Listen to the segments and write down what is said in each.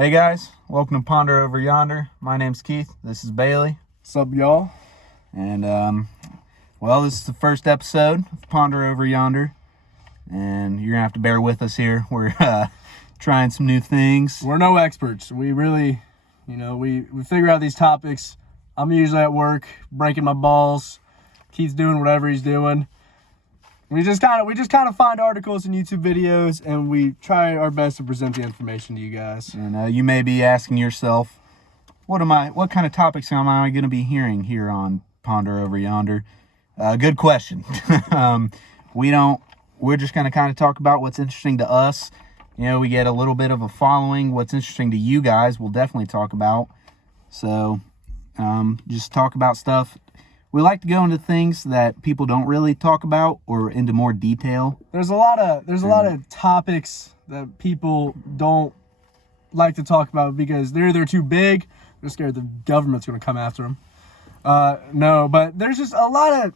Hey guys, welcome to Ponder Over Yonder. My name's Keith. This is Bailey. What's up, y'all? And, this is the first episode of Ponder Over Yonder. And you're going to have to bear with us here. We're trying some new things. We're no experts. We really, we figure out these topics. I'm usually at work, breaking my balls. Keith's doing whatever he's doing. We just kind of find articles and YouTube videos, and we try our best to present the information to you guys. And you may be asking yourself, what kind of topics am I going to be hearing here on Ponder Over Yonder? Good question. We're just going to kind of talk about what's interesting to us. We get a little bit of a following. What's interesting to you guys, we'll definitely talk about. So, just talk about stuff. We like to go into things that people don't really talk about or into more detail. There's a lot of topics that people don't like to talk about because they're too big. They're scared the government's going to come after them. No, but there's just a lot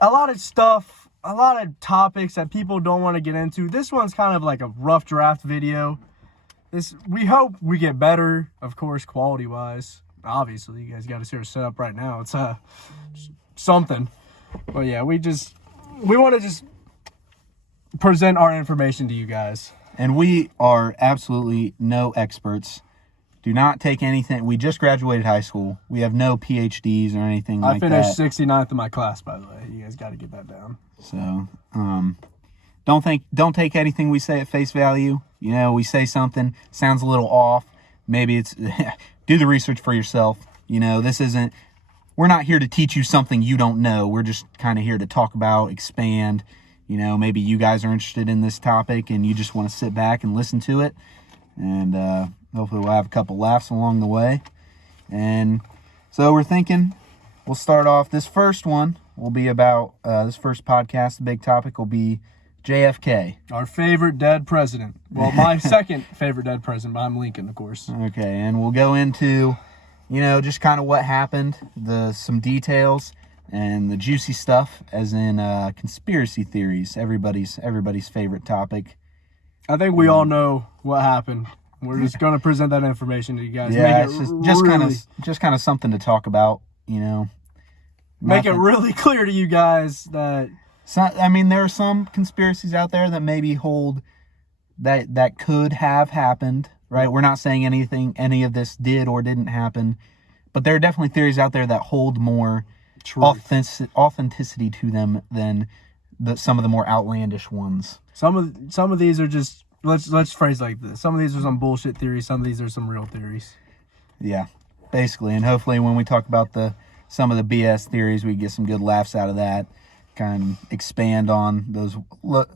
of stuff, a lot of topics that people don't want to get into. This one's kind of like a rough draft video. We hope we get better, of course, quality-wise. Obviously, you guys got to see our setup right now. It's something. But yeah, we want to just present our information to you guys. And we are absolutely no experts. Do not take anything. We just graduated high school. We have no PhDs or anything like that. I finished 69th in my class, by the way. You guys got to get that down. So, don't take anything we say at face value. We say something, sounds a little off. Maybe it's... Do the research for yourself. We're not here to teach you something you don't know. We're just kind of here to talk about, expand. Maybe you guys are interested in this topic and you just want to sit back and listen to it. And hopefully we'll have a couple laughs along the way. And so we're thinking we'll start off. This first one will be about, this first podcast, the big topic will be JFK. Our favorite dead president. Well, my second favorite dead president, but I'm Lincoln, of course. Okay, and we'll go into, just kind of what happened, some details, and the juicy stuff, as in conspiracy theories, everybody's favorite topic. I think we all know what happened. We're just going to present that information to you guys. Yeah, it's just kind of something to talk about, Make it really clear to you guys that... there are some conspiracies out there that maybe hold that could have happened, right? We're not saying any of this did or didn't happen, but there are definitely theories out there that hold more authenticity to them than some of the more outlandish ones. Some of these are just, let's phrase like this. Some of these are some bullshit theories. Some of these are some real theories. Yeah, basically. And hopefully when we talk about some of the BS theories, we get some good laughs out of that. Kind of expand on those what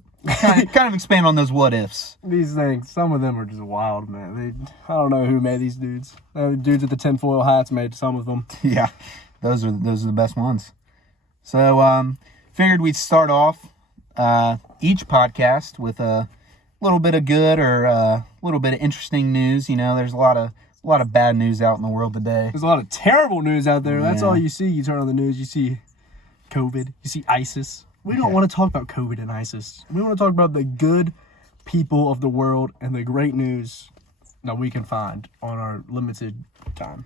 ifs. These things, some of them are just wild, man. I don't know who made these dudes. Dudes with the tinfoil hats made some of them. Yeah, those are the best ones. So figured we'd start off each podcast with a little bit of good or a little bit of interesting news. There's a lot of bad news out in the world today. There's a lot of terrible news out there. That's all you see. You turn on the news, you see COVID, you see ISIS. We don't want to talk about COVID and ISIS. We want to talk about the good people of the world and the great news that we can find on our limited time.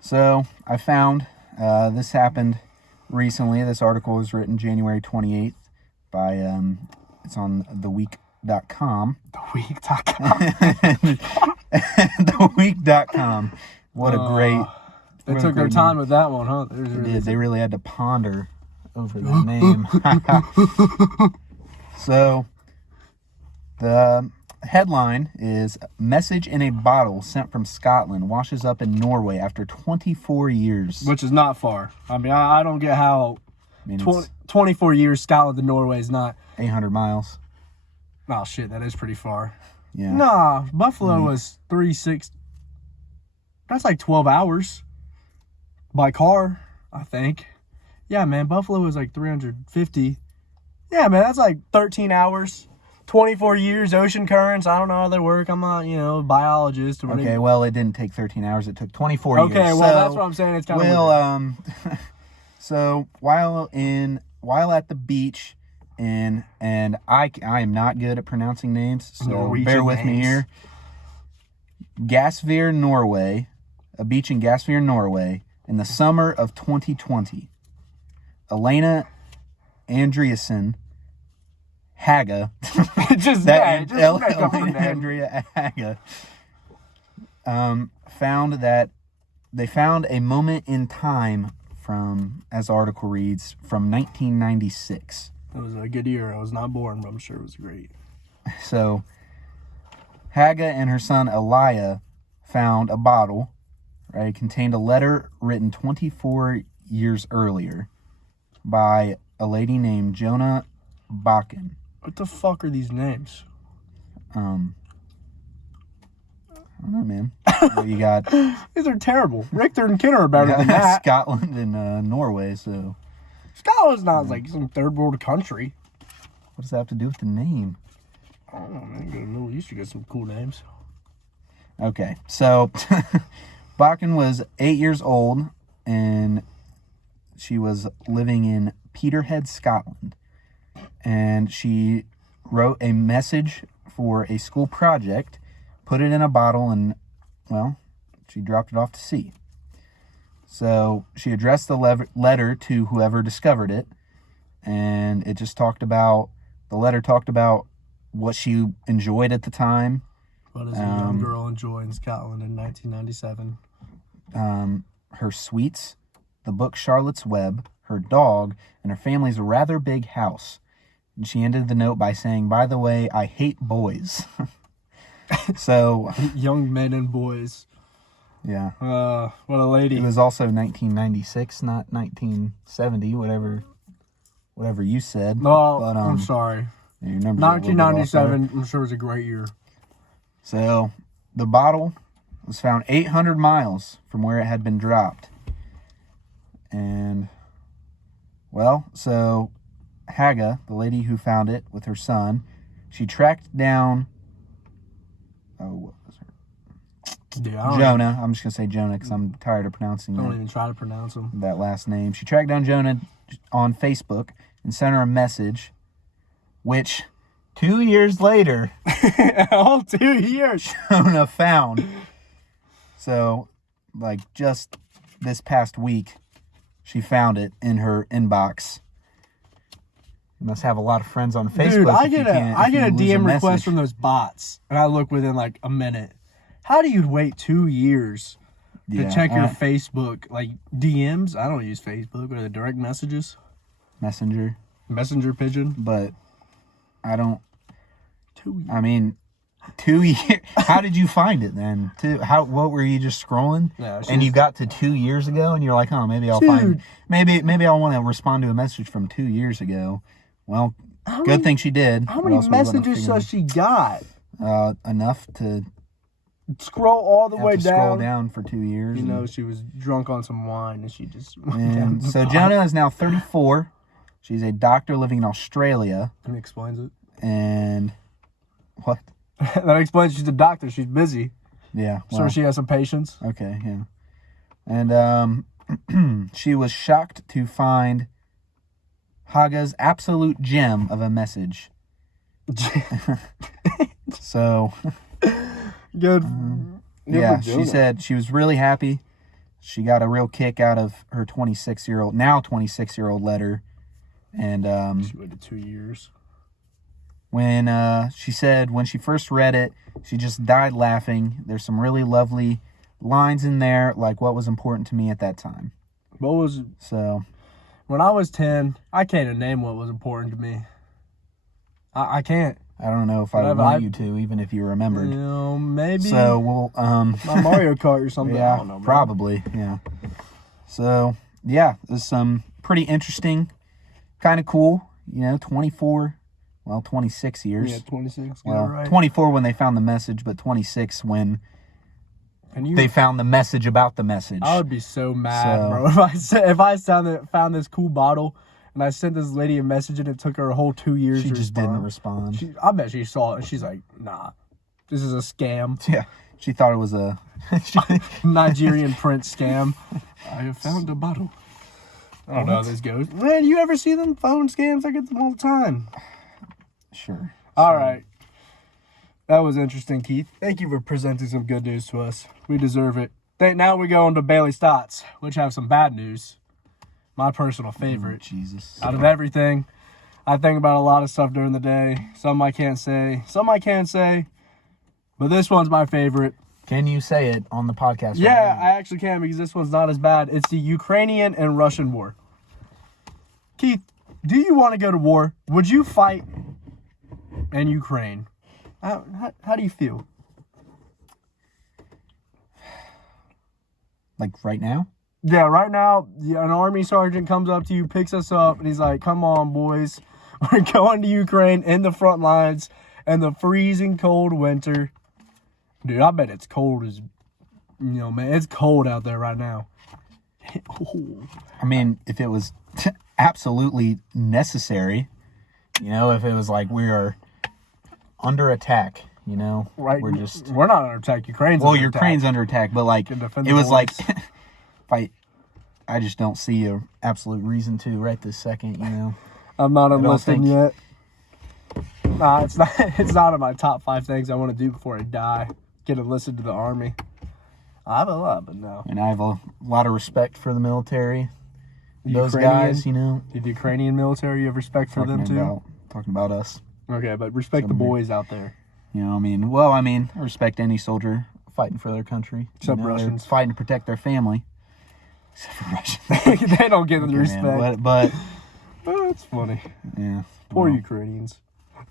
So I found this happened recently. This article was written January 28th by it's on theweek.com. Theweek.com. Theweek.com. What a great... They took their time with that one, huh? They really had to ponder over the name. So, the headline is "Message in a Bottle Sent from Scotland Washes Up in Norway After 24 Years." Which is not far. I don't get how 24 years Scotland to Norway is not... 800 miles. Oh, shit, that is pretty far. Yeah. Nah, Buffalo was 360. That's like 12 hours. By car, I think. Yeah, man, Buffalo is like 350. Yeah, man, that's like 13 hours. 24 years, ocean currents. I don't know how they work. I'm not, a biologist. Or okay, well, it didn't take 13 hours. It took 24 years. Okay, well, that's what I'm saying. It's kind of weird. So while at the beach, and I am not good at pronouncing names, so bear with me here. Gasvir, Norway, a beach in Gasvir, Norway, in the summer of 2020. Elena Andreasen Haga, Just make up the name. Andrea Haga, they found a moment in time from, as the article reads, from 1996. It was a good year. I was not born, but I'm sure it was great. So, Haga and her son Elia found a bottle, right? It contained a letter written 24 years earlier by a lady named Jonah Bakken. What the fuck are these names? I don't know, man. Well, you got These are terrible. Richter and Kinner are better than that. Scotland and Norway, so Scotland's not like some third world country. what does that have to do with the name? I don't know, man. Go to the Middle East, you get some cool names. Okay, so Bakken was 8 years old, and she was living in Peterhead, Scotland. And she wrote a message for a school project, put it in a bottle, and, well, she dropped it off to sea. So she addressed the letter to whoever discovered it, and it just talked about, the letter talked about what she enjoyed at the time. What does a young girl enjoy in Scotland in 1997? Her sweets, the book Charlotte's Web, her dog, and her family's rather big house. And she ended the note by saying, "By the way, I hate boys." So, Young men and boys. yeah. What a lady. It was also 1996, not 1970, whatever you said. No, But, I'm sorry. your numbers are a little bit off there. 1997, I'm sure it was a great year. So, the bottle was found 800 miles from where it had been dropped. And, well, so Haga, the lady who found it with her son, she tracked down, what was her? Yeah, Jonah. I'm just going to say Jonah because I'm tired of pronouncing Don't even try to pronounce them. that last name. She tracked down Jonah on Facebook and sent her a message, which 2 years later, All 2 years. Jonah found. So, like, just this past week, she found it in her inbox. You must have a lot of friends on Facebook. Dude, I if you get can't- a if you lose DM request message. from those bots, and I look within like a minute. How do you wait 2 years to check your Facebook, like DMs? I don't use Facebook or the direct messages. Messenger, Messenger pigeon. but I don't. 2 years. I mean, 2 years. How did you find it then? What were you just scrolling? Yeah, and you got to 2 years ago, and you're like, oh, maybe I'll find. Maybe I'll want to respond to a message from 2 years ago. Well, good thing she did. How or many else we wouldn't have messages figured does she got? it. Enough to Scroll all the have way to scroll down for 2 years. You and- know, she was drunk on some wine, and she just. And so Jonah is now 34. She's a doctor living in Australia. That explains it. And what? That explains she's a doctor. She's busy, Yeah. so she has some patience. Okay, yeah. And she was shocked to find Haga's absolute gem of a message. So, Good. yeah, she said she was really happy. She got a real kick out of her 26-year-old letter. And She waited 2 years. when she said when she first read it, she just died laughing. There's some really lovely lines in there, like what was important to me at that time. What was So, when I was 10? I can't even name what was important to me. I can't. I don't know if I would want you to, even if you remembered. You know, maybe. So we'll my Mario Kart or something. I yeah, don't know, man. probably, yeah. So yeah, there's some pretty interesting, kind of cool. 26 years. Yeah, 26. Well, right. 24 when they found the message, but 26 when And they found the message about the message. I would be so mad, So- bro. If I found this cool bottle and I sent this lady a message and it took her a whole 2 years She to just respond. didn't respond. I bet she saw it and she's like, nah, this is a scam. Yeah, she thought it was a. Nigerian prince scam. I have found a bottle. I don't know how this goes. Man, you ever see them phone scams? I get them all the time. Sure. All right. That was interesting, Keith. Thank you for presenting some good news to us. We deserve it. Now we go into Bailey's Thoughts, which have some bad news. My personal favorite. Jesus. Out of everything, I think about a lot of stuff during the day. Some I can't say. Some I can say. But this one's my favorite. Can you say it on the podcast? Yeah, I actually can because this one's not as bad. It's the Ukrainian and Russian war. Keith, do you want to go to war? Would you fight in Ukraine? How do you feel? Like right now? Yeah, right now, an army sergeant comes up to you, picks us up, and he's like, come on, boys. We're going to Ukraine in the front lines in the freezing cold winter. Dude, I bet it's cold as, man, it's cold out there right now. I mean, if it was absolutely necessary, if it was like we are under attack, Right, we're not under attack. Ukraine's under Ukraine's attack. under attack, but like it was like I just don't see a absolute reason to right this second. I'm not enlisting yet. Nah, it's not. It's not in my top 5 things I want to do before I die. Get enlisted to the army. I have a lot, but no. And I have a lot of respect for the military. Those Ukrainian- guys, The Ukrainian military, you have respect for them too. Talking about us. Okay, but respect the boys out there. I respect any soldier fighting for their country. Except Russians. Fighting to protect their family. Except for Russians. They don't get the respect. Man, but Oh, that's funny. yeah. Poor Ukrainians.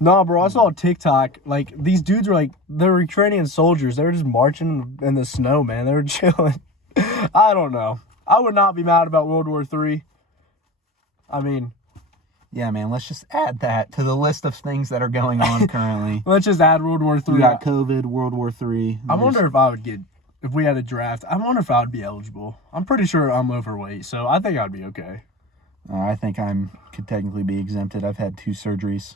Nah, bro, I saw a TikTok. Like, these dudes are like, they're Ukrainian soldiers. They were just marching in the snow, man. They were chilling. I don't know. I would not be mad about World War III. I mean, yeah, man, let's just add that to the list of things that are going on currently. let's just add World War III. We got COVID, World War III. I wonder if I would if we had a draft, I wonder if I would be eligible. I'm pretty sure I'm overweight, so I think I'd be okay. I think could technically be exempted. I've had 2 surgeries.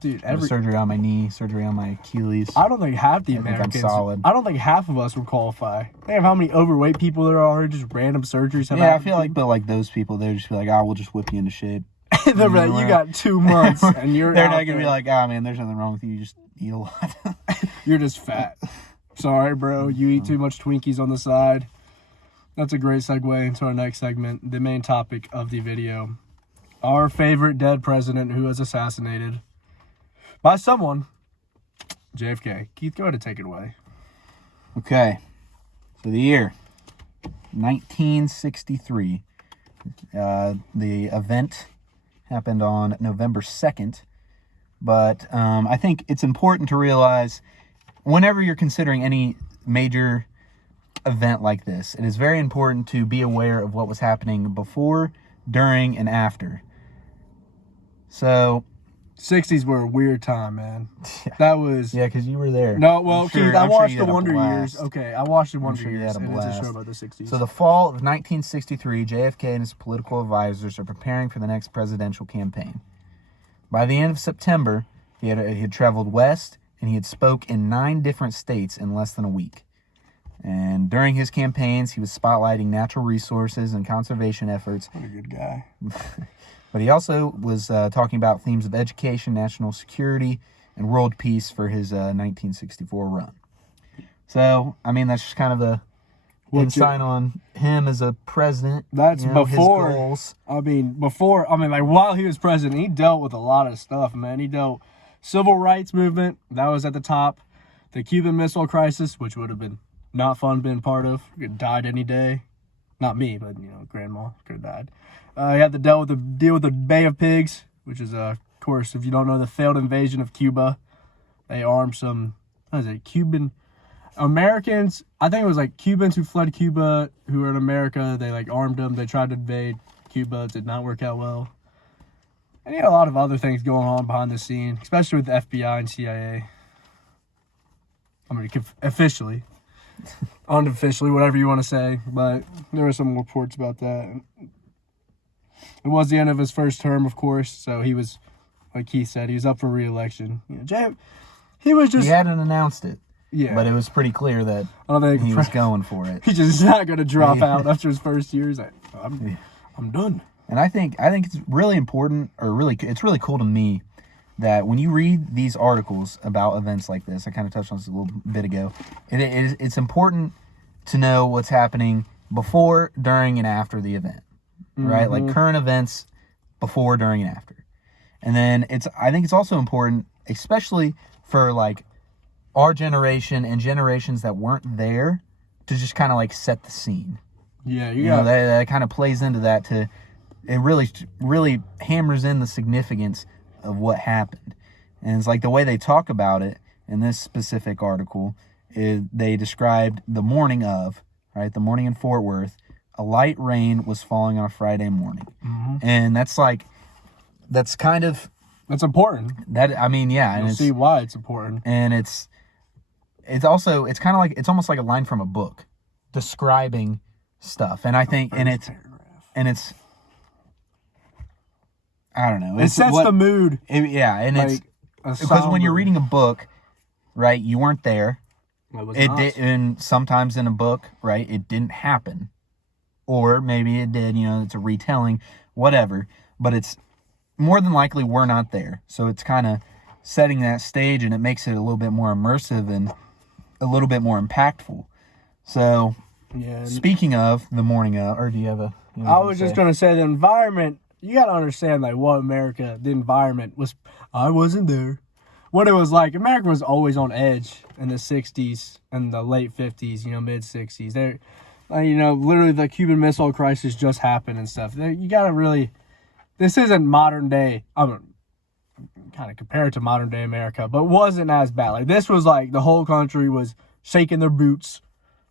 Dude, surgery on my knee, surgery on my Achilles. I don't think half the Americans. Americans. I'm solid. I don't think half of us would qualify. Think of how many overweight people there are. Just random surgeries. I feel like, but like those people, they'd just be like, we'll just whip you into shape. They're like, you got 2 months and you're. They're not gonna be like, man, there's nothing wrong with you. You just eat a lot. You're just fat. Sorry, bro. You eat too much Twinkies on the side. That's a great segue into our next segment, the main topic of the video. Our favorite dead president who was assassinated by someone, JFK. Keith, go ahead and take it away. Okay. So the year 1963. The event happened on November 2nd. But I think it's important to realize whenever you're considering any major event like this, it is very important to be aware of what was happening before, during, and after. So 60s were a weird time, man. That was... Yeah, because you were there. No, well, Keith, I watched the Wonder Years. Years. Okay, I watched the Wonder sure you Years, had a and it's a blast. show about the 60s. So the fall of 1963, JFK and his political advisors are preparing for the next presidential campaign. By the end of September, he had traveled west, and he had spoke in 9 different states in less than a week. And during his campaigns, he was spotlighting natural resources and conservation efforts. What a good guy. But he also was talking about themes of education, national security, and world peace for his 1964 run. So, I mean, that's just kind of the insight on him as a president. That's before. His goals. While he was president, he dealt with a lot of stuff, man. He dealt civil rights movement. That was at the top. The Cuban Missile Crisis, which would have been not fun being part of. He could have died any day. Not me, but, grandma could have died. He had to deal with the Bay of Pigs, which is, of course, if you don't know, the failed invasion of Cuba. They armed some, Cuban Americans. I think it was like Cubans who fled Cuba, who were in America. They armed them. They tried to invade Cuba. It did not work out well. And he had a lot of other things going on behind the scene, especially with the FBI and CIA. I mean, officially. Unofficially, whatever you want to say. But there were some reports about that. It was the end of his first term, of course. So he was, like Keith said, he was up for re-election. He was just... He hadn't announced it. Yeah. But it was pretty clear that I don't think he was going for it. He's just not going to drop out after his first year. He's like, I'm done. And I think it's really important, it's really cool to me that when you read these articles about events like this, I kind of touched on this a little bit ago, it's important to know what's happening before, during, and after the event, right? Like current events before, during, and after. And then I think it's also important, especially for like our generation and generations that weren't there, to just kind of like set the scene. Yeah, you know, that kind of plays into that. It really hammers in the significance of what happened. And it's like the way they talk about it in this specific article is they described the morning of, right, the morning in Fort Worth, a light rain was falling on a Friday morning. And that's important. That, I mean, yeah. You'll see why it's important. And it's almost like a line from a book describing stuff. And I think, I don't know. It sets the mood. It's because when you're reading a book, right, you weren't there. And sometimes in a book, right, it didn't happen. Or maybe it did, you know, it's a retelling, whatever. But it's more than likely we're not there. So it's kind of setting that stage, and it makes it a little bit more immersive and a little bit more impactful. So, speaking of the morning of, or do you have a... I was just going to say the environment, you got to understand like what the environment was. I wasn't there. What it was like, America was always on edge in the 60s and the late 50s, you know, mid 60s. There, you know, literally the Cuban Missile Crisis just happened and stuff. You got to really, this isn't modern day, I'm kind of compared to modern day America, but wasn't as bad. Like this was like the whole country was shaking their boots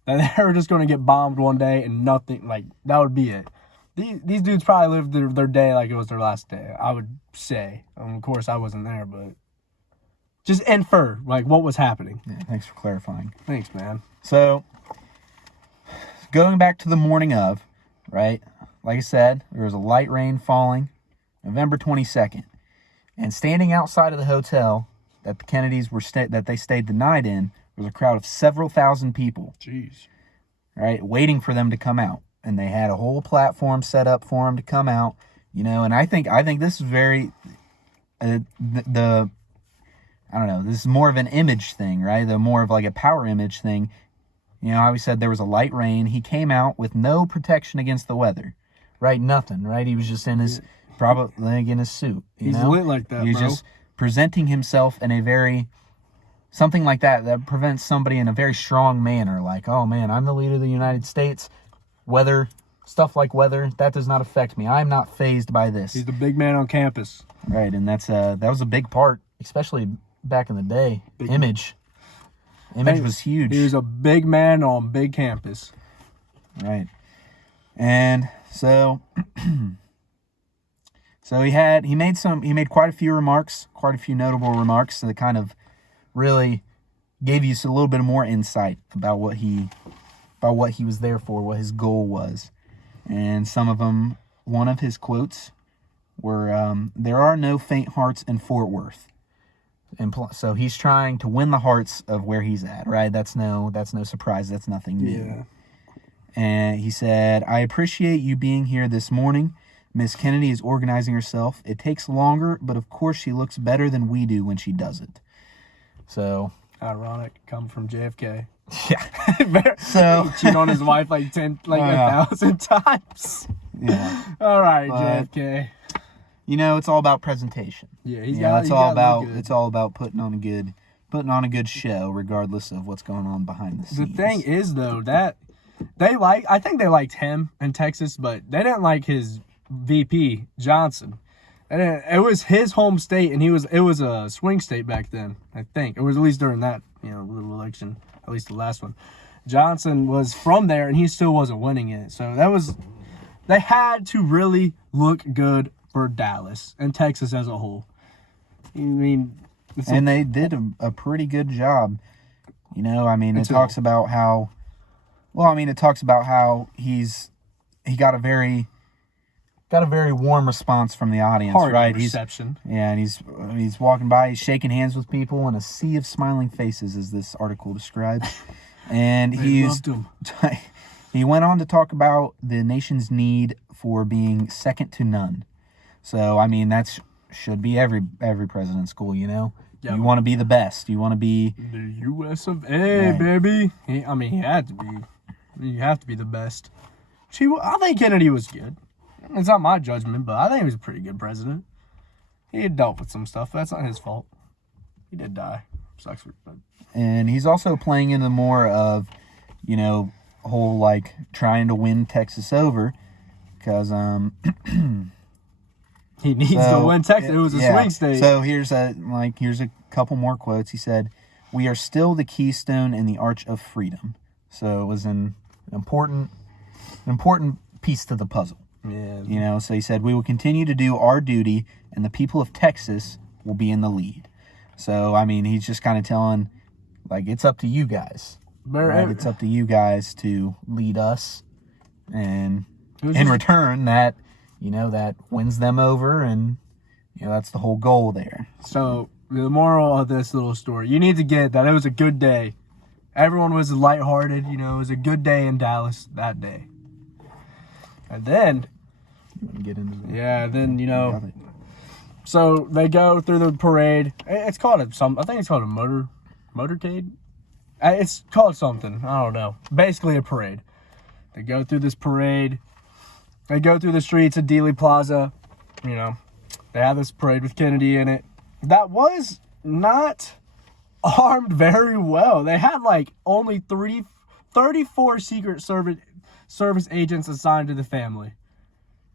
that they were just going to get bombed one day and nothing, like that would be it. These dudes probably lived their day like it was their last day, I would say. Of course, I wasn't there, but just infer, like, what was happening. Yeah, thanks for clarifying. Thanks, man. So, going back to the morning of, right, like I said, there was a light rain falling November 22nd. And standing outside of the hotel that the Kennedys that they stayed the night in, was a crowd of several thousand people. Jeez. Right, waiting for them to come out. And they had a whole platform set up for them to come out, you know. And I think this is very I don't know, this is more of an image thing, right? The more of like a power image thing. You know, how we said there was a light rain. He came out with no protection against the weather, right? Nothing, right? He was just in his, probably in his suit. He's lit like that, He's just presenting himself in a very, something like that prevents somebody in a very strong manner. Like, oh man, I'm the leader of the United States. Weather, stuff like weather, that does not affect me. I'm not fazed by this. He's the big man on campus. Right, and that was a big part, especially back in the day. Image was huge. He was a big man on big campus. Right. And so he made quite a few notable remarks that kind of really gave you a little bit more insight about what he was there for, what his goal was. And some of them, one of his quotes were, there are no faint hearts in Fort Worth. And so he's trying to win the hearts of where he's at, right? That's no surprise. That's nothing new. Yeah. And he said, I appreciate you being here this morning. Miss Kennedy is organizing herself. It takes longer, but of course she looks better than we do when she does it. So. Ironic, come from JFK. Yeah. So cheat on his wife like 1,000 times. Yeah. All right, JFK. You know, it's all about presentation. Yeah, it's all about putting on a good show, regardless of what's going on behind the scenes. The thing is, though, that I think they liked him in Texas, but they didn't like his VP Johnson. And it was his home state, and it was a swing state back then. I think it was, at least during that little election, at least the last one. Johnson was from there, and he still wasn't winning it. So they had to really look good for Dallas and Texas as a whole. I mean, they did a pretty good job. You know, I mean, it talks about how he got a very warm response from the audience, right? Reception. And he's walking by, he's shaking hands with people in a sea of smiling faces, as this article describes. And he went on to talk about the nation's need for being second to none. So, I mean, that's should be every president's goal, you know? Yeah. You want to be the best. You want to be... The U.S. of A, baby. He had to be. You have to be the best. I think Kennedy was good. It's not my judgment, but I think he was a pretty good president. He had dealt with some stuff. That's not his fault. He did die. Sucks for him. And he's also playing into more of, you know, whole, like, trying to win Texas over. Because, he needs to win Texas. It was a swing state. So here's a couple more quotes. He said, "We are still the keystone in the arch of freedom." So it was an important piece to the puzzle. Yeah. You know, so he said, "We will continue to do our duty, and the people of Texas will be in the lead." So, I mean, he's just kind of telling, like, it's up to you guys. Right? It's up to you guys to lead us. And in return, that, you know, that wins them over. And, you know, that's the whole goal there. So, the moral of this little story, you need to get that it was a good day. Everyone was lighthearted. You know, it was a good day in Dallas that day. And then... You want to get into that? Yeah, then, you know... So they go through the parade. It's called I think it's called a motorcade. It's called something. I don't know. Basically a parade. They go through this parade. They go through the streets of Dealey Plaza. You know, they have this parade with Kennedy in it. That was not armed very well. They had like only 34 Secret Service agents assigned to the family.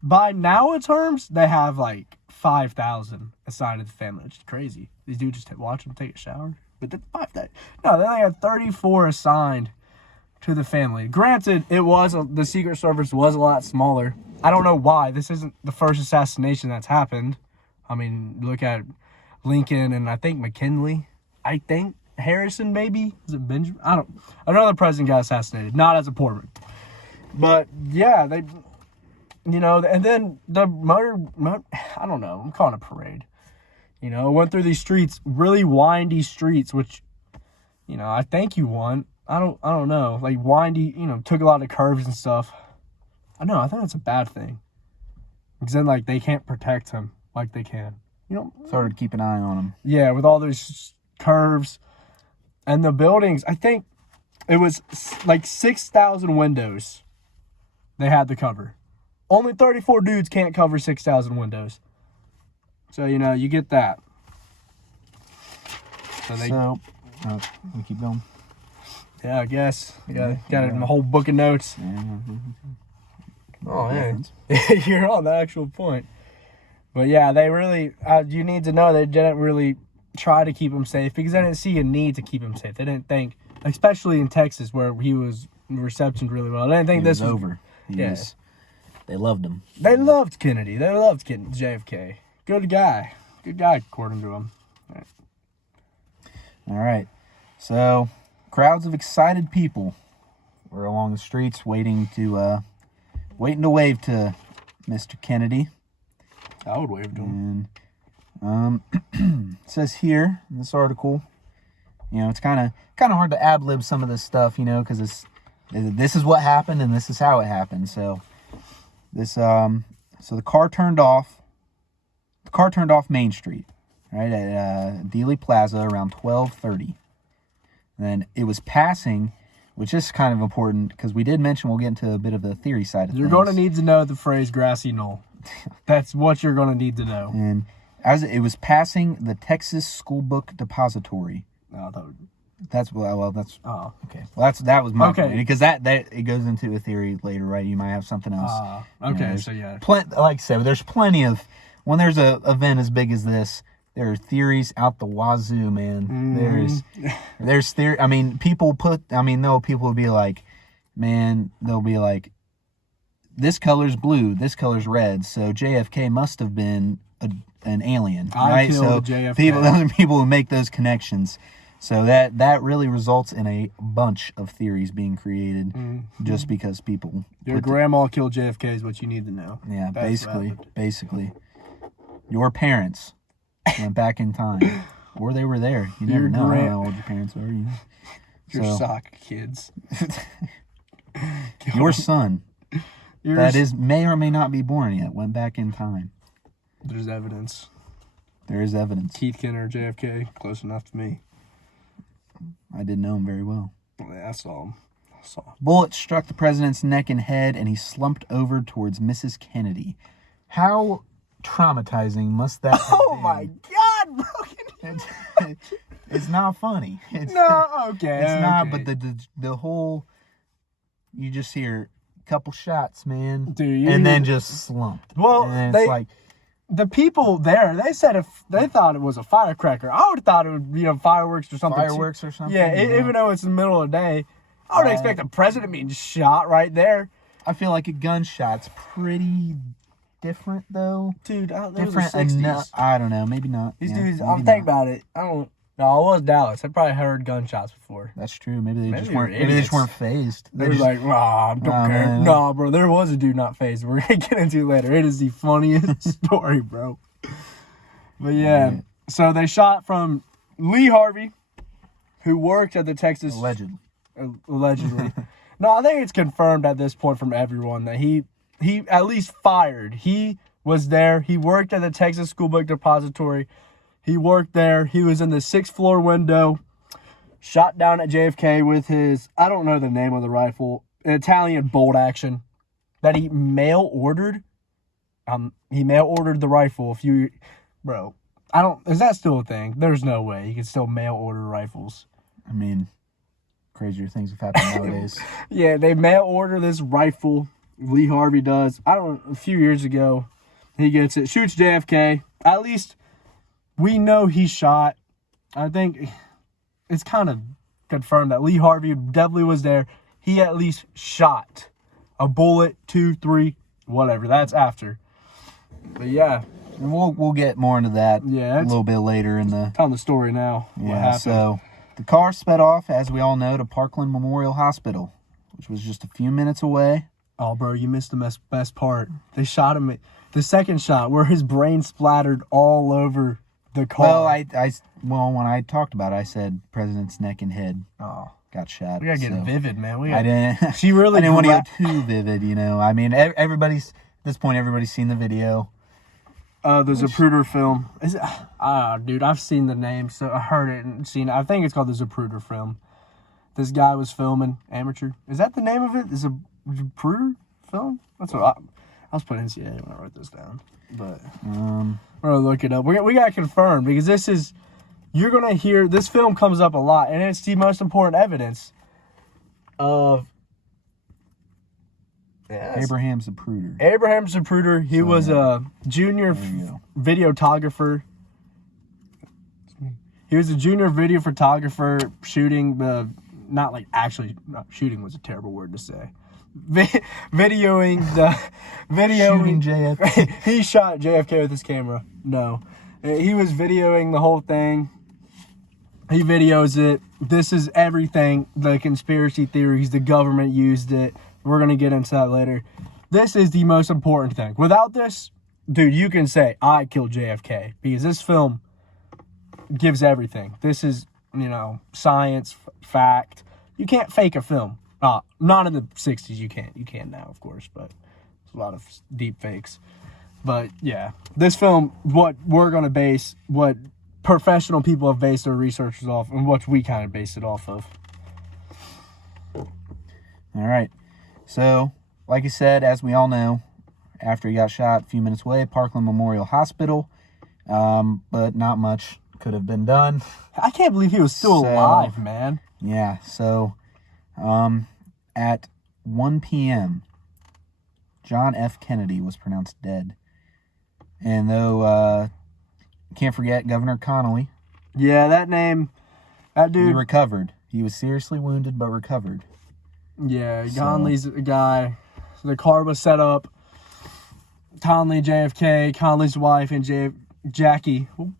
By now terms, they have like 5,000 assigned to the family, which is crazy. These dudes just watch them take a shower. But then they only had 34 assigned to the family. Granted, the Secret Service was a lot smaller. I don't know why. This isn't the first assassination that's happened. I mean, look at Lincoln and I think McKinley. I think Harrison maybe. Is it Benjamin? Another president got assassinated. Not as important. But yeah, they... You know, and then the I don't know, I'm calling it a parade. You know, went through these streets, really windy streets, which, you know, I think you won. I don't know. Like windy, you know, took a lot of curves and stuff. I think that's a bad thing. Because then, like, they can't protect him like they can. You know? It's hard to keep an eye on him. Yeah, with all those curves. And the buildings, I think it was like 6,000 windows they had to cover. Only 34 dudes can't cover 6,000 windows. So, you know, you get that. We keep going. Yeah, I guess. Got it in the whole book of notes. Oh, man. You're on the actual point. But, yeah, they really, you need to know they didn't really try to keep him safe because they didn't see a need to keep him safe. They didn't think, especially in Texas where he was receptioned really well. They didn't think this was over. They loved him. They loved Kennedy. They loved JFK. Good guy. Good guy, according to him. All right. So, crowds of excited people were along the streets waiting to wave to Mr. Kennedy. I would wave to him. And it says here in this article, you know, it's kind of hard to ad-lib some of this stuff, you know, because this is what happened and this is how it happened. So the car turned off Main Street, right, at Dealey Plaza around 12:30. And then it was passing, which is kind of important because we did mention we'll get into a bit of the theory side of things. You're going to need to know the phrase grassy knoll. That's what you're going to need to know. And as it was passing the Texas School Book Depository. That's okay. Well, that was my point, because that it goes into a theory later, right? You might have something else. Okay, so yeah. Like I said, there's plenty of when there's a event as big as this, there are theories out the wazoo, man. There's theory. I mean, people will be like, they'll be like, this color's blue, this color's red, so JFK must have been an alien, right? So JFK. People who make those connections. So that really results in a bunch of theories being created just because people... Your grandma killed JFK is what you need to know. Yeah, basically. Your parents went back in time. Or they were there. You never know how old your parents are. You know? Your sock kids. Your son, may or may not be born yet, went back in time. There's evidence. There is evidence. Keith Kenner, JFK, close enough to me. I didn't know him very well. Yeah, I saw him. Bullet struck the president's neck and head, and he slumped over towards Mrs. Kennedy. How traumatizing must that have Oh been? my God, bro! It's not funny. It's okay. It's not, but the whole, you just hear a couple shots, man, Dude, and then just slumped. Well, and it's like, the people there, they said if they thought it was a firecracker, I would have thought it would be fireworks or something. Fireworks or something. Yeah, even though it's in the middle of the day, I would expect the president being shot right there. I feel like a gunshot's pretty different, though. Dude, Different enough. I don't know. Maybe not. These Yeah, dudes, maybe I'm thinking about it. No, it was Dallas. I probably heard gunshots before. That's true. Maybe they just they weren't. were Maybe they just idiots. weren't phased. They were like, don't care. man. Nah, bro, there was a dude not phased. We're going to get into it later. It is the funniest story, bro. But yeah, so they shot from Lee Harvey, who worked at the Texas... Allegedly. No, I think it's confirmed at this point from everyone that he at least fired. He was there. He worked at the Texas School Book Depository. He worked there. He was in the 6th floor window, shot down at JFK with his, I don't know the name of the rifle, Italian bolt action that he mail ordered. He mail ordered the rifle bro, is that still a thing? There's no way you can still mail order rifles. I mean, crazier things have happened nowadays. Yeah, they mail order this rifle. Lee Harvey does. A few years ago, he gets it, shoots JFK. At least we know he shot. I think it's kind of confirmed that Lee Harvey definitely was there. He at least shot a bullet, 2, 3, whatever. That's after. But yeah. And we'll get more into that a little bit later in the... Telling the story now. Yeah, what happened. So the car sped off, as we all know, to Parkland Memorial Hospital, which was just a few minutes away. Oh, bro, you missed the best part. They shot him. The second shot, where his brain splattered all over the car. Well, when I talked about it, I said president's neck and head got shot. We gotta get vivid, man. I didn't. She really. I didn't want to go too vivid, you know. I mean, at this point, everybody's seen the video. The Zapruder film. Is it? Dude, I've seen the name, so I heard it and seen it. I think it's called the Zapruder film. This guy was filming amateur. Is that the name of it? Is it Zapruder film? That's what I was putting NCAA when I wrote this down. But we're gonna look it up. We gotta confirm, because you're gonna hear this film comes up a lot, and it's the most important evidence of. Yes. Abraham Zapruder. Abraham Zapruder. He was a junior videographer. He was a junior video photographer shooting shooting was a terrible word to say. Videoing Shooting JFK. He shot JFK with his camera. No. He was videoing the whole thing. He videos it. This is everything. The conspiracy theories, the government used it. We're going to get into that later. This is the most important thing. Without this, dude, you can say, I killed JFK. Because this film gives everything. This is, science, fact. You can't fake a film. Not in the 60s, you can't. You can now, of course, but there's a lot of deep fakes. But, yeah. This film, what we're going to base, what professional people have based their researches off, and what we kind of base it off of. All right. So, like I said, as we all know, after he got shot a few minutes away, Parkland Memorial Hospital, but not much could have been done. I can't believe he was still alive, man. Yeah, so at 1 p.m., John F. Kennedy was pronounced dead. And though, can't forget Governor Connolly. Yeah, that name, that dude. He recovered. He was seriously wounded, but recovered. Yeah, Connolly's a guy. So the car was set up. Connolly, JFK, Connolly's wife, and Jackie. We'll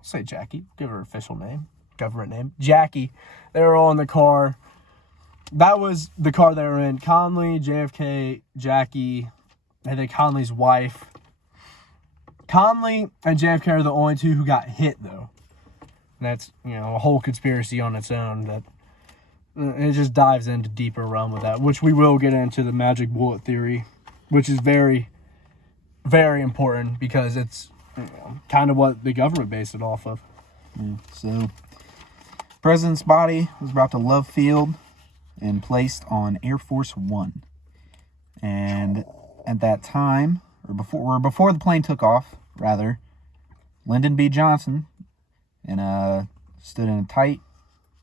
say Jackie. Give her official name, government name. Jackie. They were all in the car. That was the car they were in. Connolly, JFK, Jackie, and then Connolly's wife. Connolly and JFK are the only two who got hit, though. And that's, a whole conspiracy on its own that... It just dives into deeper realm of that, which we will get into the magic bullet theory, which is very, very important because it's kind of what the government based it off of. Yeah, so, President's body was brought to Love Field and placed on Air Force One. And at that time, or before the plane took off, rather, Lyndon B. Johnson stood in a tight,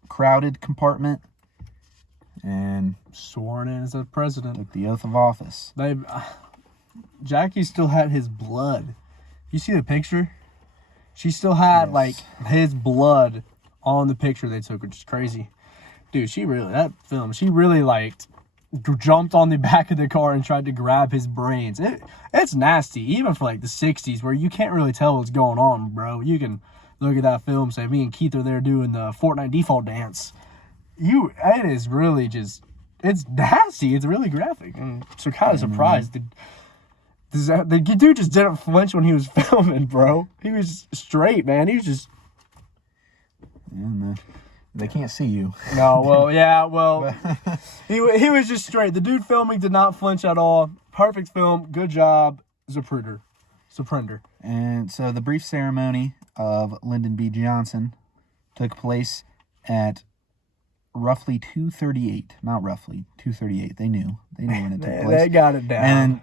crowded compartment and sworn in as a president. took the oath of office. Jackie still had his blood. You see the picture? She still had like his blood on the picture they took, which is crazy. Dude, she really like jumped on the back of the car and tried to grab his brains. It's nasty, even for like the 60s where you can't really tell what's going on, bro. You can look at that film, say me and Keith are there doing the Fortnite default dance. It is really just, it's nasty. It's really graphic. I'm so kind of surprised. The dude just didn't flinch when he was filming, bro. He was straight, man. He was just... Yeah, they can't see you. No, well, yeah, well, he was just straight. The dude filming did not flinch at all. Perfect film. Good job, Zapruder. And so the brief ceremony of Lyndon B. Johnson took place at roughly 2:38. Not roughly, 2:38. They knew when it took place. They got it down. And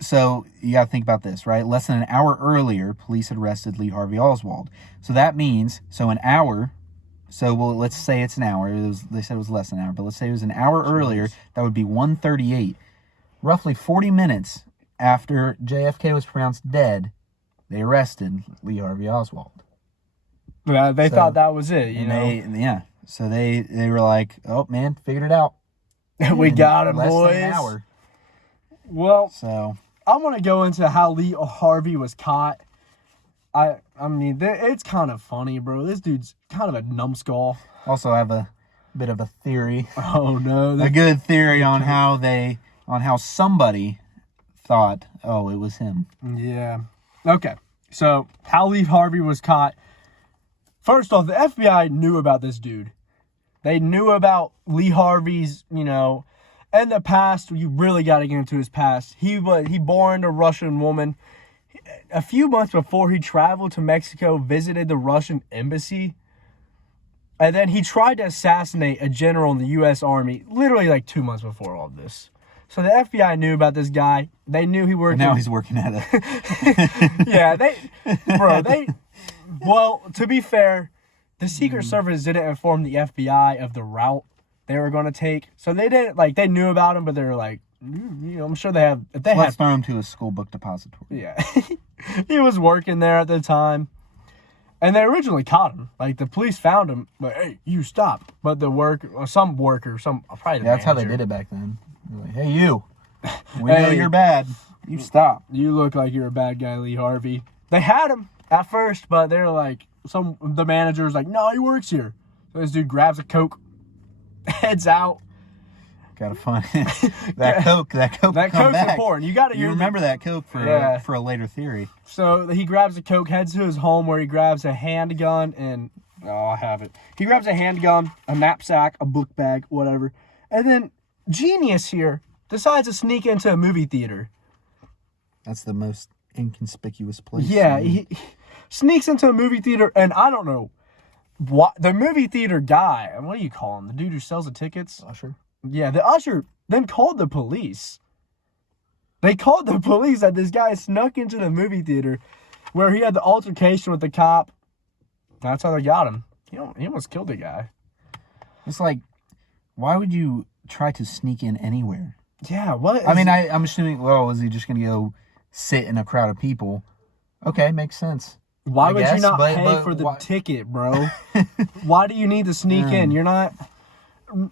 so you got to think about this, right? Less than an hour earlier, police had arrested Lee Harvey Oswald. So that means, an hour. So let's say it's an hour. They said it was less than an hour, but let's say it was an hour earlier. That would be 1:38. Roughly 40 minutes after JFK was pronounced dead, they arrested Lee Harvey Oswald. Yeah, they thought that was it, you know. So they were like, "Oh man, figured it out. We got him, less boys." Than an hour. Well, so I want to go into how Lee Harvey was caught. I mean, it's kind of funny, bro. This dude's kind of a numbskull. Also, I have a bit of a theory. Oh no, a good theory on how somebody thought, oh, it was him. Yeah. Okay. So how Lee Harvey was caught. First off, the FBI knew about this dude. They knew about Lee Harvey's, in the past. You really got to get into his past. He born a Russian woman. A few months before he traveled to Mexico, visited the Russian embassy. And then he tried to assassinate a general in the U.S. Army, literally like 2 months before all this. So the FBI knew about this guy. They knew he worked. And now he's working at it. Yeah, well, to be fair, the Secret Service didn't inform the FBI of the route they were going to take. So they didn't, they knew about him, but they were like, I'm sure they have. If they Let's throw him to a school book depository. Yeah. He was working there at the time. And they originally caught him. The police found him, but hey, you stop. But some worker, probably the that's how they manager. did it back then. They're like, hey, you. We know you're bad. You stop. You look like you're a bad guy, Lee Harvey. They had him at first, but they're like, the manager's like, no, he works here. So this dude grabs a Coke, heads out. Gotta find that Coke. That Coke's back. Important. You remember that Coke for a later theory. So he grabs a Coke, heads to his home where he grabs a handgun and I have it. He grabs a handgun, a knapsack, a book bag, whatever, and then genius here decides to sneak into a movie theater. That's the most inconspicuous place. Yeah, he sneaks into a movie theater, and I don't know what the movie theater guy. What do you call him? The dude who sells the tickets. Usher. Yeah, the usher then called the police. They called the police that this guy snuck into the movie theater where he had the altercation with the cop. That's how they got him. He almost killed the guy. It's like, why would you try to sneak in anywhere? Yeah, what? I'm assuming, was he just going to go sit in a crowd of people? Okay, makes sense. Why would you not pay for the ticket, bro? Why do you need to sneak in? You're not...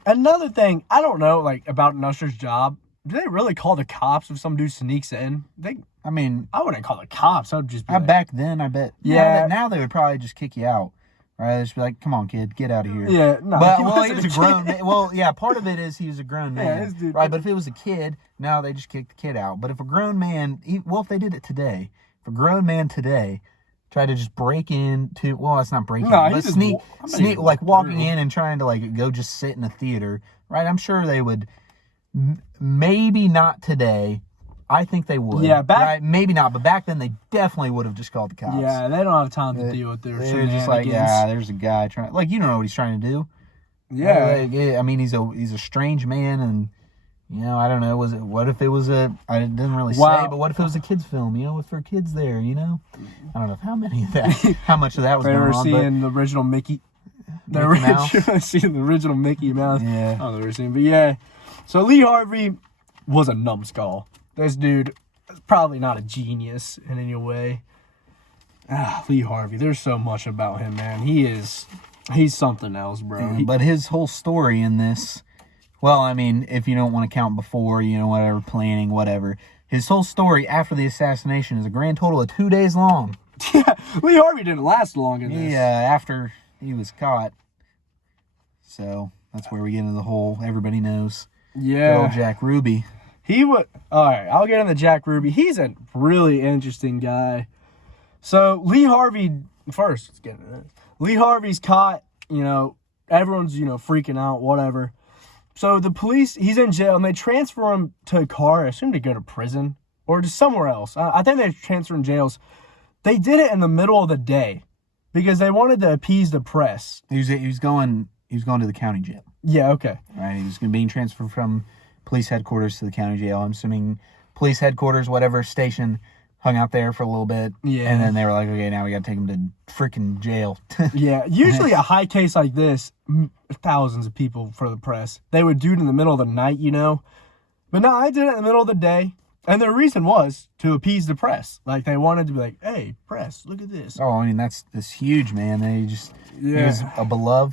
Another thing, I don't know, about an usher's job. Do they really call the cops if some dude sneaks in? I wouldn't call the cops. I would just be back then, I bet. Yeah. Now they would probably just kick you out. Right? They'd just be like, come on, kid, get out of here. Yeah, no. But, he was a grown man. Well, yeah, part of it is he was a grown man. Yeah, right? But if it was a kid, no, they just kick the kid out. But if a grown man, if they did it today, if a grown man today tried to just break into, it's not breaking, but sneak, walking in and trying to go just sit in a theater, right? I'm sure they would, maybe not today, I think they would. Yeah, right? Maybe not, but back then they definitely would have just called the cops. Yeah, they don't have time to deal with their They're just like, yeah, there's a guy trying. Like, you don't know what he's trying to do. Yeah. I mean, he's a strange man, and I don't know. What if it was I didn't really say, but what if it was a kids' film? With their kids there, I don't know how much of that was going on. Seeing the original Mickey. Seeing the original Mickey Mouse. Yeah. I don't know, seen, but yeah. So Lee Harvey was a numbskull. This dude is probably not a genius in any way. Lee Harvey, there's so much about him, man. He's something else, bro. But his whole story in this, well, I mean, if you don't want to count before, whatever, planning, whatever. His whole story after the assassination is a grand total of 2 days long. Yeah, Lee Harvey didn't last long in this. Yeah, after he was caught. So that's where we get into the whole everybody knows. Yeah. Good old Jack Ruby. Alright, I'll get into Jack Ruby. He's a really interesting guy. So Lee Harvey, first, let's get into this. Lee Harvey's caught, everyone's, freaking out, whatever. So the police, he's in jail, and they transfer him to a car, I assume to go to prison, or to somewhere else. I think they transfer him jails. They did it in the middle of the day, because they wanted to appease the press. He was going to the county jail. Yeah, okay. Right, he was being transferred from police headquarters to the county jail. I'm assuming police headquarters, whatever station, hung out there for a little bit. Yeah. And then they were like, okay, now we got to take him to freaking jail. Yeah, usually a high case like this, thousands of people for the press. They would do it in the middle of the night, But no, I did it in the middle of the day. And their reason was to appease the press. Like, they wanted to be like, hey, press, look at this. Oh, I mean, that's huge, man. He was a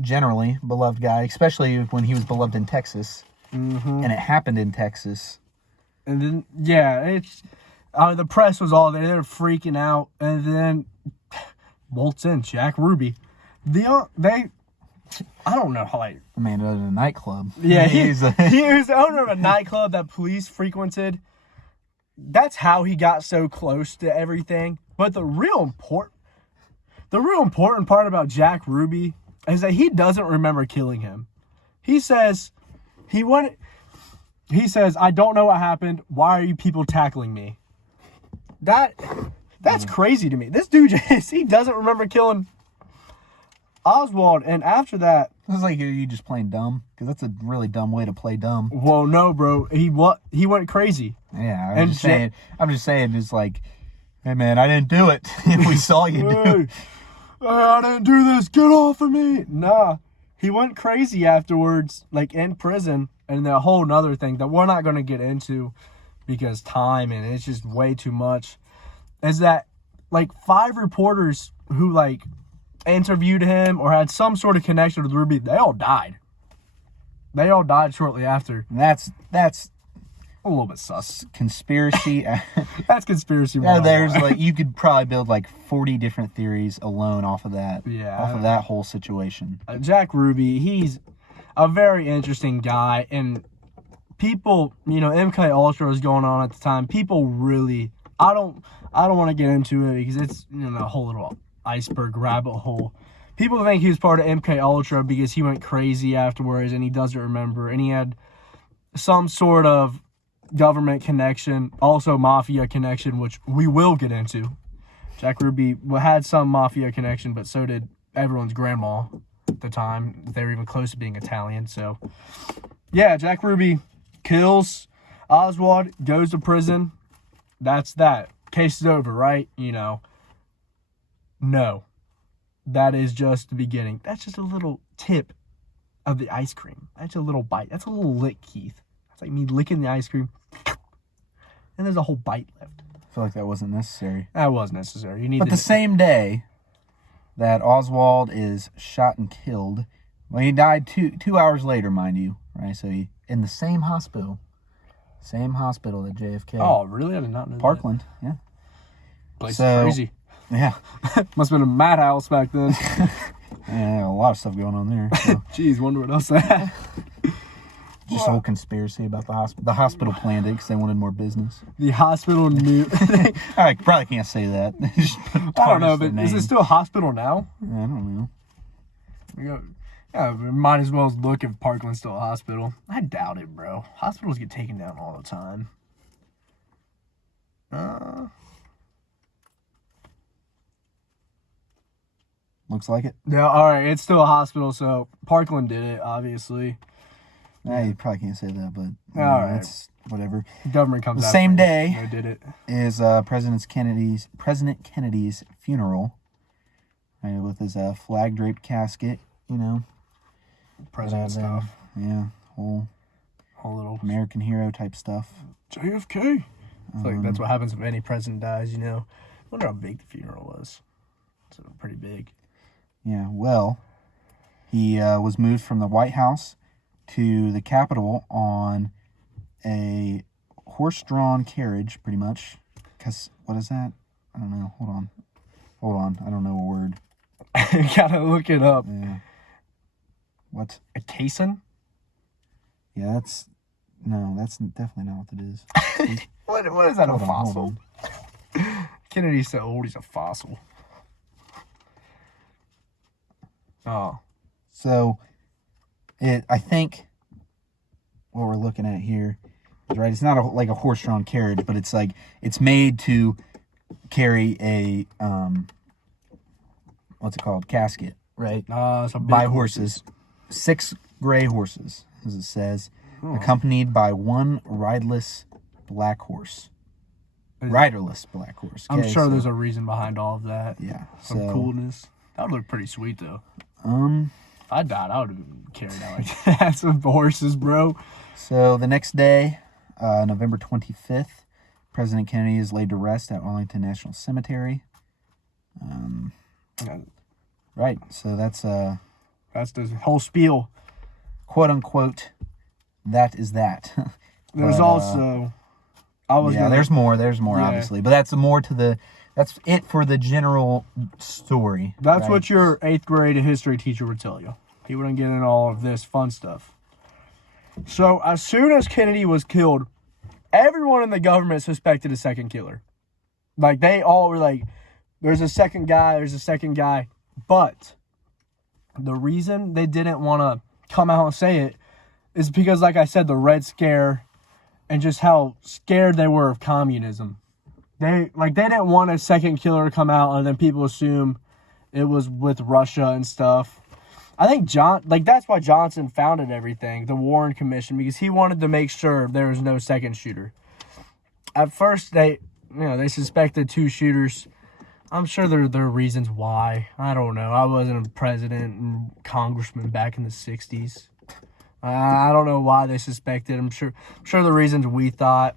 generally beloved guy, especially when he was beloved in Texas. Mm-hmm. And it happened in Texas. And then, yeah, the press was all there. They were freaking out. And then bolts in Jack Ruby. I don't know how, I mean, it was a nightclub. Yeah, he was the owner of a nightclub that police frequented. That's how he got so close to everything. But the real important part about Jack Ruby is that he doesn't remember killing him. He says, I don't know what happened. Why are you people tackling me? That's crazy to me. This dude, he doesn't remember killing Oswald, and after that... It's like, are you just playing dumb? Because that's a really dumb way to play dumb. Well, no, bro. He went crazy. Yeah, I'm just saying, it's like, hey, man, I didn't do it. We saw you do it. I didn't do this. Get off of me. Nah. He went crazy afterwards, like in prison, and a whole nother thing that we're not going to get into because time and it's just way too much, is that, like, 5 reporters who, like, interviewed him or had some sort of connection with Ruby, they all died. They all died shortly after. That's a little bit sus. Conspiracy. That's conspiracy. Yeah, there's like, you could probably build like 40 different theories alone off of that. Yeah. Off of that whole situation. Jack Ruby, he's a very interesting guy, and people, MK Ultra was going on at the time. People really, I don't want to get into it because it's a whole little iceberg rabbit hole. People think he was part of MK Ultra because he went crazy afterwards and he doesn't remember, and he had some sort of government connection, also mafia connection, which we will get into. Jack Ruby had some mafia connection, but so did everyone's grandma at the time. They were even close to being Italian. So yeah, Jack Ruby kills Oswald, goes to prison. That's that. Case is over, right? No, that is just the beginning. That's just a little tip of the ice cream. That's a little bite. That's a little lick, Keith. That's like me licking the ice cream. And there's a whole bite left. I feel like that wasn't necessary. That was necessary. But the same day that Oswald is shot and killed, well, he died 2 hours later, mind you, right? So he in the same hospital that JFK. Oh, really? I did not know Parkland, that. Yeah. Place is crazy. Yeah. Must have been a madhouse back then. Yeah, a lot of stuff going on there. So. Jeez, wonder what else they had. Just a whole conspiracy about the hospital. The hospital planned it because they wanted more business. The hospital knew. I probably can't say that. I don't know, but is it still a hospital now? I don't know. Yeah, we might as well look if Parkland's still a hospital. I doubt it, bro. Hospitals get taken down all the time. Looks like it. Yeah, all right. It's still a hospital, so Parkland did it, obviously. Nah, you probably can't say that, but All right. it's whatever. The government comes The out same first. day They did it. is President Kennedy's funeral, right, with his flag draped casket. You know, President stuff. Yeah, whole Little American hero type stuff. JFK. It's like that's what happens if any president dies, you know. I wonder how big the funeral was. It's pretty big. Yeah, well, he was moved from the White House to the Capitol on a horse-drawn carriage, pretty much. Because, what is that? I don't know. Hold on. I don't know a word. Gotta look it up. Yeah. What? A caisson? Yeah, that's definitely not what it is. What is that, Hold a on, fossil? Kennedy's so old, he's a fossil. Oh. So, I think what we're looking at here is right. It's not like a horse-drawn carriage, but it's made to carry a what's it called? Casket, right? So big By horses. 6 gray horses, as it says, accompanied by 1 riderless black horse. Riderless black horse. I'm Okay, sure so, there's a reason behind all of that. Yeah. Some So, coolness. That would look pretty sweet, though. um. If I died, I would have been carried out like that. Some horses, bro. So the next day, November 25th, President Kennedy is laid to rest at Arlington National Cemetery. Right. So that's the whole spiel. quote unquote. That is that. There's also. There's more, Yeah. obviously, but that's that's it for the general story. That's right? what your 8th grade history teacher would tell you. He wouldn't get into all of this fun stuff. So as soon as Kennedy was killed, everyone in the government suspected a second killer. Like, they all were like, there's a second guy. But the reason they didn't want to come out and say it is because, like I said, the Red Scare and just how scared they were of communism. They didn't want a second killer to come out and then people assume it was with Russia and stuff. I think that's why Johnson founded everything, the Warren Commission, because he wanted to make sure there was no second shooter. At first, they suspected 2 shooters. I'm sure there are reasons why. I don't know. I wasn't a president and congressman back in the 60s. I don't know why they suspected. I'm sure the reasons we thought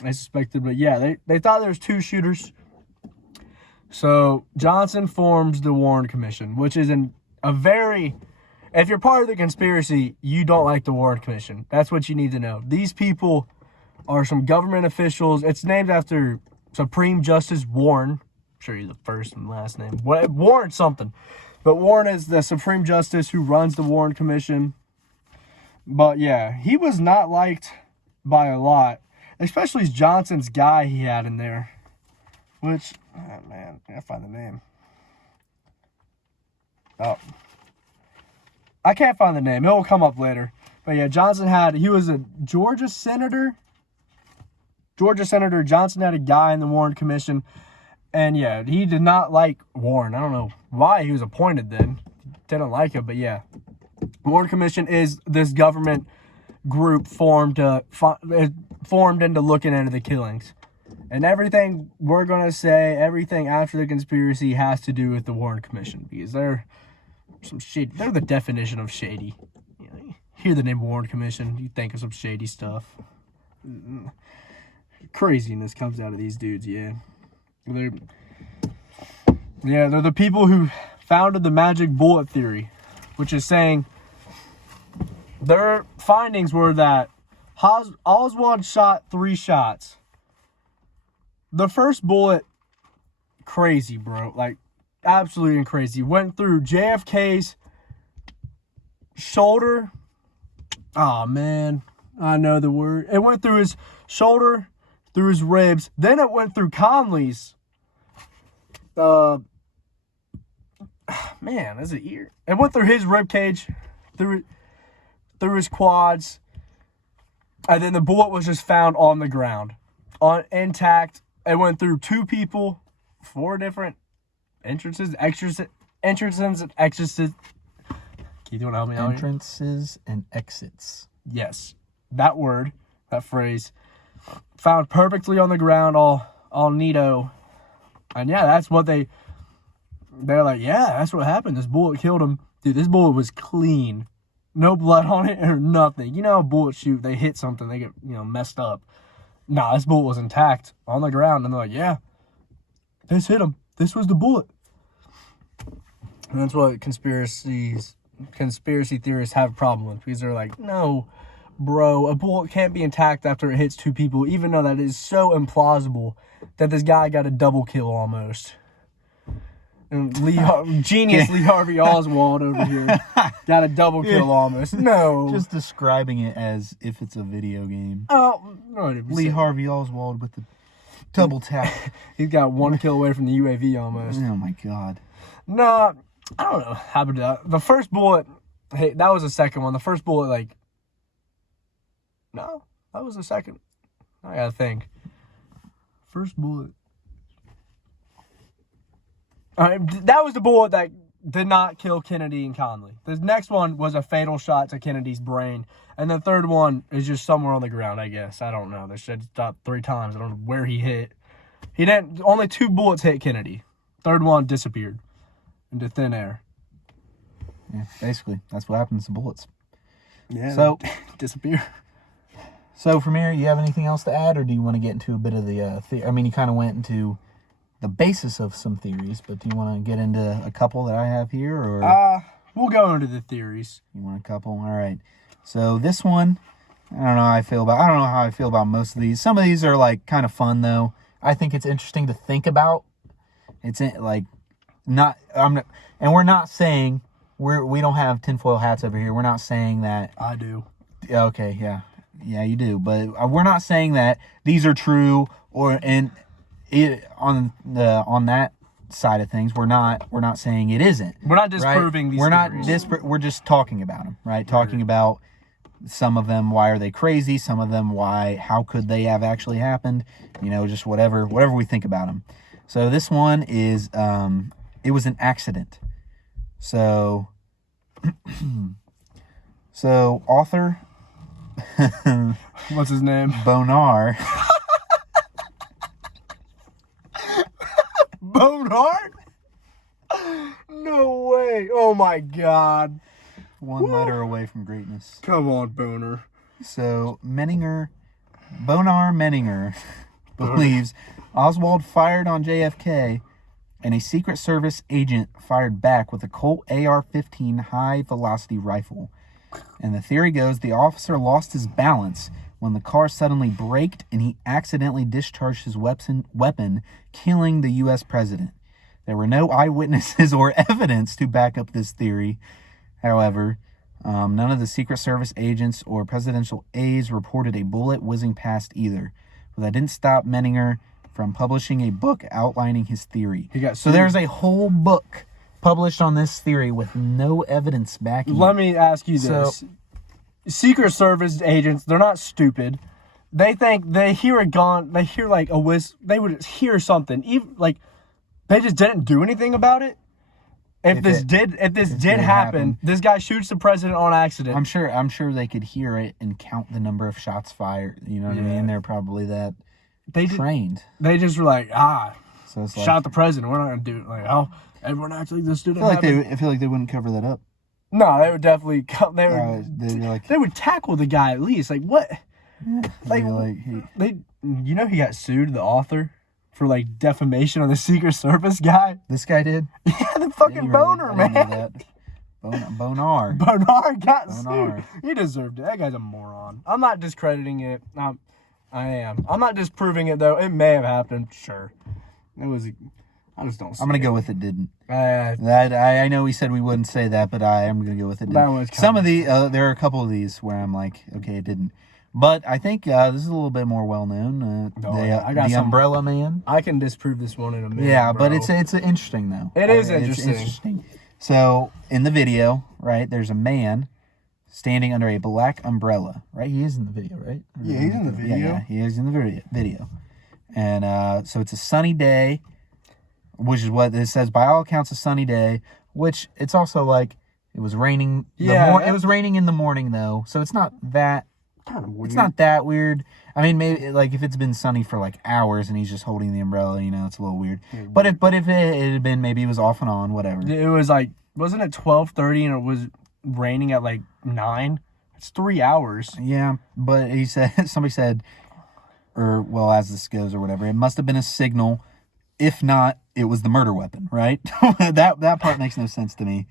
they suspected, but yeah, they thought there was 2 shooters. So Johnson forms the Warren Commission, which is if you're part of the conspiracy, you don't like the Warren Commission. That's what you need to know. These people are some government officials. It's named after Supreme Justice Warren. I'm sure he's the first and last name. Warren something. But Warren is the Supreme Justice who runs the Warren Commission. But yeah, he was not liked by a lot. Especially Johnson's guy he had in there. Which, oh man, I gotta find the name. Oh. I can't find the name. It will come up later. But yeah, he was a Georgia senator. Johnson had a guy in the Warren Commission. And yeah, he did not like Warren. I don't know why he was appointed then. Didn't like him, but yeah. Warren Commission is this government group formed into looking into the killings. And everything we're going to say, everything after the conspiracy has to do with the Warren Commission. Because they're some shady. They're the definition of shady. You hear the name Warren Commission, you think of some shady stuff. Craziness comes out of these dudes, yeah. They're the people who founded the magic bullet theory, which is saying their findings were that Oswald shot 3 shots. The first bullet, crazy, bro. Like, absolutely crazy. Went through JFK's shoulder. Oh, man. I know the word. It went through his shoulder, through his ribs. Then it went through Conley's. Man, is it ear? It went through his rib cage, through his quads. And then the bullet was just found on the ground. Intact. It went through 2 people, 4 different entrances, entrances and exits. Keith, you want to help me out here? Entrances and exits. Yes. That word, that phrase, found perfectly on the ground, all neato. And yeah, that's what they're like, yeah, that's what happened. This bullet killed him. Dude, this bullet was clean. No blood on it or nothing. You know how bullets shoot, they hit something, they get, messed up. Nah, this bullet was intact on the ground. And they're like, yeah, this hit him. This was the bullet. And that's what conspiracy theorists have a problem with, because they're like, no, bro, a bullet can't be intact after it hits 2 people, even though that is so implausible that this guy got a double kill almost. And genius Lee Harvey Oswald over here got a double kill almost. No. Just describing it as if it's a video game. Oh, no, Lee Harvey Oswald with the double tap. He's got 1 kill away from the UAV almost. Oh my God. Nah, I don't know how to do that. The first bullet, hey, that was the second one. The first bullet, no, that was the second. I gotta think. First bullet. That was the bullet that did not kill Kennedy and Conley. The next one was a fatal shot to Kennedy's brain. And the third one is just somewhere on the ground, I guess. I don't know. They said stop 3 times. I don't know where he hit. He didn't. Only 2 bullets hit Kennedy. Third one disappeared into thin air. Yeah, basically, that's what happens to bullets. Yeah. So disappear. So from here, you have anything else to add, or do you want to get into a bit of the I mean, you kind of went into the basis of some theories, but do you want to get into a couple that I have here, or we'll go into the theories. You want a couple? All right. So this one, I don't know how I feel about most of these. Some of these are like kind of fun though. I think it's interesting to think about. It's like and we're not saying we don't have tinfoil hats over here. We're not saying that. I do. Okay, yeah. Yeah, you do. But we're not saying that these are true on that side of things. We're not saying it isn't. We're not disproving these theories. We're just talking about them, right? Talking about some of them, why are they crazy? Some of them, how could they have actually happened? Just whatever we think about them. So this one is, it was an accident. So, author. What's his name? Bonar. Bonar? No way. Oh my God. One letter away from greatness. Come on, Bonar. So, Bonar Menninger believes Oswald fired on JFK and a Secret Service agent fired back with a Colt AR-15 high-velocity rifle. And the theory goes the officer lost his balance when the car suddenly braked and he accidentally discharged his weapon, killing the U.S. president. There were no eyewitnesses or evidence to back up this theory. However, none of the Secret Service agents or presidential aides reported a bullet whizzing past either. But that didn't stop Menninger from publishing a book outlining his theory. So there's a whole book published on this theory with no evidence backing it. Let me ask you this. Secret Service agents, they're not stupid. They think they hear a gun, they hear like a whistle, they would hear something. Even they just didn't do anything about it. If this did happen, this guy shoots the president on accident. I'm sure they could hear it and count the number of shots fired. You know what I mean? They're probably that trained. They just were like, so it's shot the president. We're not gonna do it. Like, oh, everyone actually this didn't I happen. feel like they wouldn't cover that up. No, they would definitely come. They would tackle the guy at least. Like what? He got sued, the author, for defamation on the Secret Service guy. This guy did? Yeah, the fucking Bonar, man. Bonar. Bonar got sued. He deserved it. That guy's a moron. I'm not discrediting it. I am. I'm not disproving it though. It may have happened. Sure. I just don't see I'm going to go with it didn't. I know we said we wouldn't say that, but I am going to go with it didn't. Some of there are a couple of these where I'm like, okay, it didn't. But I think this is a little bit more well-known. The Umbrella Man. I can disprove this one in a minute, Yeah, bro. but it's interesting, though. It is interesting. It's interesting. So, in the video, right, there's a man standing under a black umbrella, right? He is in the video, right? Yeah, he's in the video. Yeah, he is in the video. And so it's a sunny day, which is what it says. By all accounts, a sunny day, which it's also like it was raining. It was raining in the morning, though. So it's not that kind of weird. It's not that weird. I mean, maybe like if it's been sunny for like hours and he's just holding the umbrella, it's a little weird. But if it had been, maybe it was off and on, whatever. It was like, wasn't it 12:30 and it was raining at like 9? It's 3 hours. Yeah, but somebody said, or well, as this goes or whatever, it must have been a signal. If not, it was the murder weapon, right? that part makes no sense to me.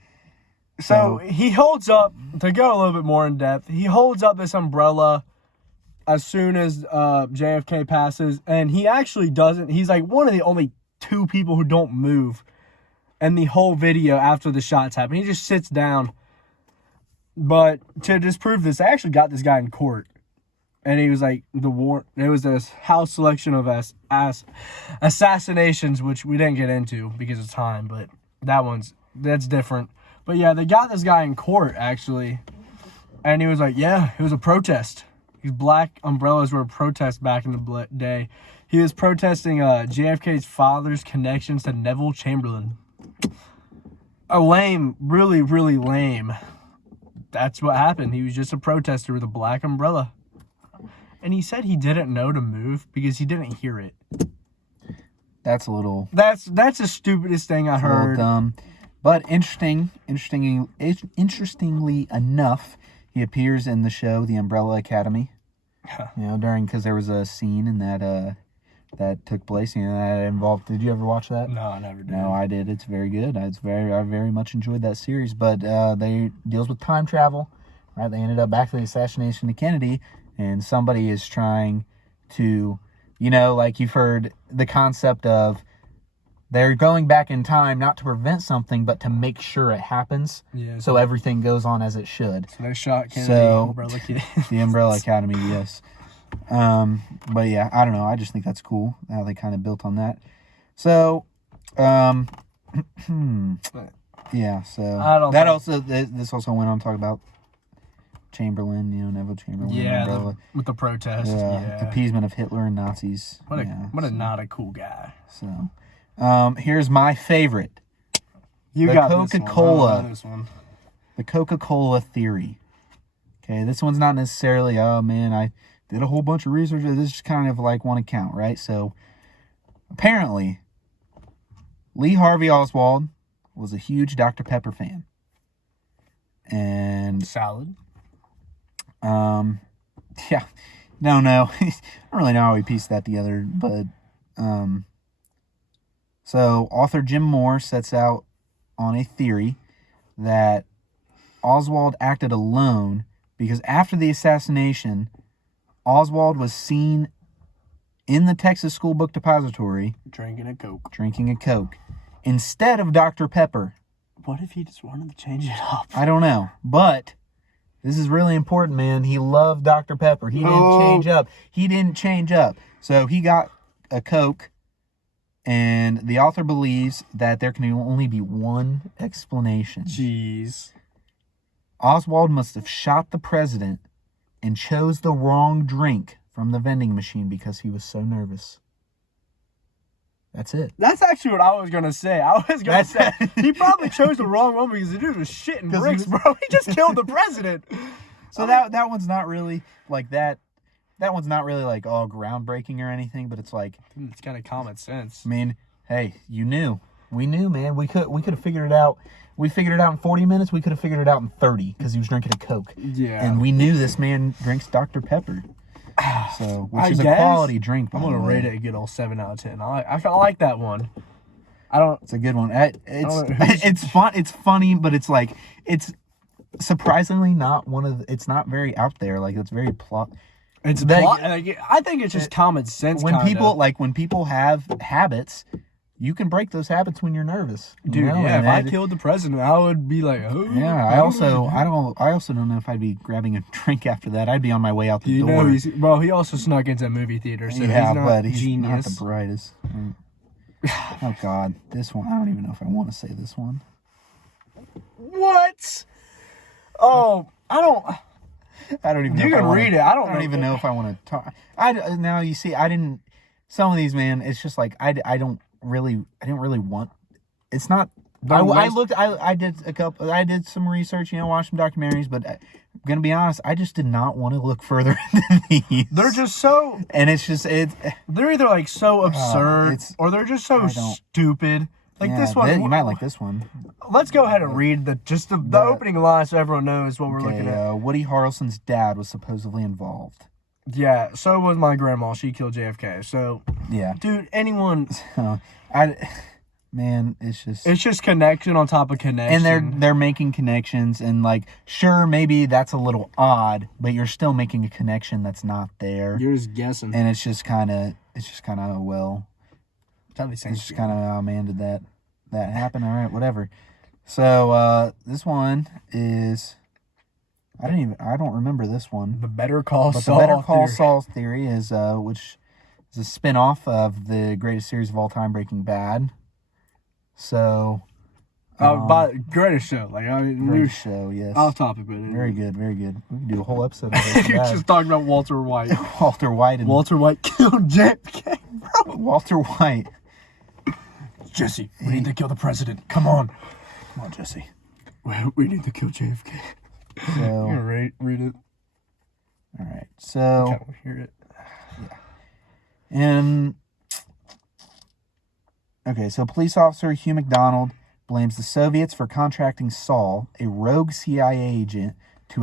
So he holds up, to go a little bit more in depth, he holds up this umbrella as soon as JFK passes, and he actually doesn't. He's like one of the only 2 people who don't move in the whole video after the shots happen. He just sits down. But to disprove this, I actually got this guy in court. And he was like, it was this house selection of assassinations, which we didn't get into because of time, but that's different. But yeah, they got this guy in court, actually. And he was like, yeah, it was a protest. These black umbrellas were a protest back in the day. He was protesting JFK's father's connections to Neville Chamberlain. A lame, really, really lame. That's what happened. He was just a protester with a black umbrella. And he said he didn't know to move because he didn't hear it. That's a little... That's the stupidest thing I heard. A little dumb. But interestingly enough, he appears in the show The Umbrella Academy. Because there was a scene in that took place, that involved. Did you ever watch that? No, I never did. No, I did. It's very good. I very much enjoyed that series. But they deals with time travel, right? They ended up back to the assassination of Kennedy, and somebody is trying to, like you've heard the concept of they're going back in time not to prevent something, but to make sure it happens. Yeah. So everything goes on as it should. So they shot Kennedy. Umbrella Kid. The Umbrella Academy, yes. But yeah, I don't know. I just think that's cool how they kind of built on that. So, yeah. So this also went on to talk about Chamberlain. Neville Chamberlain. Yeah, with the protest. Yeah. Appeasement of Hitler and Nazis. What a not a cool guy. So, here's my favorite. You got Coca-Cola. This one. The Coca-Cola theory. Okay, this one's not necessarily, oh man, I did a whole bunch of research. This is kind of like one account, right? So, apparently, Lee Harvey Oswald was a huge Dr. Pepper fan. And... Salad? Yeah. Don't know. I don't really know how he pieced that together, but... So, author Jim Moore sets out on a theory that Oswald acted alone because after the assassination, Oswald was seen in the Texas School Book Depository drinking a Coke instead of Dr. Pepper. What if he just wanted to change it up? I don't know, but this is really important, man. He loved Dr. Pepper. He didn't change up. So he got a Coke, and the author believes that there can only be one explanation. Jeez. Oswald must have shot the president and chose the wrong drink from the vending machine because he was so nervous. That's it. That's actually what I was going to say. Say he probably chose the wrong one because the dude was shitting bricks, bro. He just killed the president. So that one's not really like that. That one's not really like all groundbreaking or anything, but it's like... It's kind of common sense. I mean, hey, you knew. We knew, man. We could have figured it out. We figured it out in 40 minutes. We could have figured it out in 30 because he was drinking a Coke. Yeah. And we knew this man drinks Dr. Pepper. So, which is a quality drink. I'm going to rate it a good old 7 out of 10. I like that one. It's a good one. It's fun. It's funny, but it's like, it's surprisingly not it's not very out there. Like, it's very plot. It's I think it's just common sense. When people have habits, you can break those habits when you're nervous. Dude, if I killed the president, I would be like, oh. Yeah, I also don't know if I'd be grabbing a drink after that. I'd be on my way out the door. He also snuck into a movie theater, so he's not the brightest. Oh God, this one. I don't even know if I want to say this one. What? Oh, I don't even know. You can read it. I don't even know if I want to talk. Now you see, I didn't. some of these, man, it's just like I didn't really want. It's not. I did some research, watched some documentaries, but I'm gonna be honest, I just did not want to look further into these. They're just so, and they're either like so absurd or they're just so stupid. Like this one, you might like this one. Let's go ahead and read the opening line so everyone knows what we're looking at. Woody Harrelson's dad was supposedly involved. Yeah, so was my grandma. She killed JFK. So yeah, dude, anyone. Man, it's just connection on top of connection. And they're making connections, and like, sure, maybe that's a little odd, but you're still making a connection that's not there. You're just guessing. And it's just kind of well. It's just kind of, oh man, did that happen? All right, whatever. So this one is, I don't remember this one. The Better Call Saul. The Better Call Saul theory is which is a spin-off of the greatest series of all time, Breaking Bad. So, but greatest show, greatest show, yes. Off topic, but very good. We can do a whole episode of Breaking You're Bad. just talking about Walter White. Walter White killed JFK, bro. Walter White. Jesse, we need to kill the president. Come on, Jesse. We need to kill JFK. So, you're gonna read it. All right. So, I can't hear it. Yeah. And okay, so police officer Hugh McDonald blames the Soviets for contracting Saul, a rogue CIA agent, to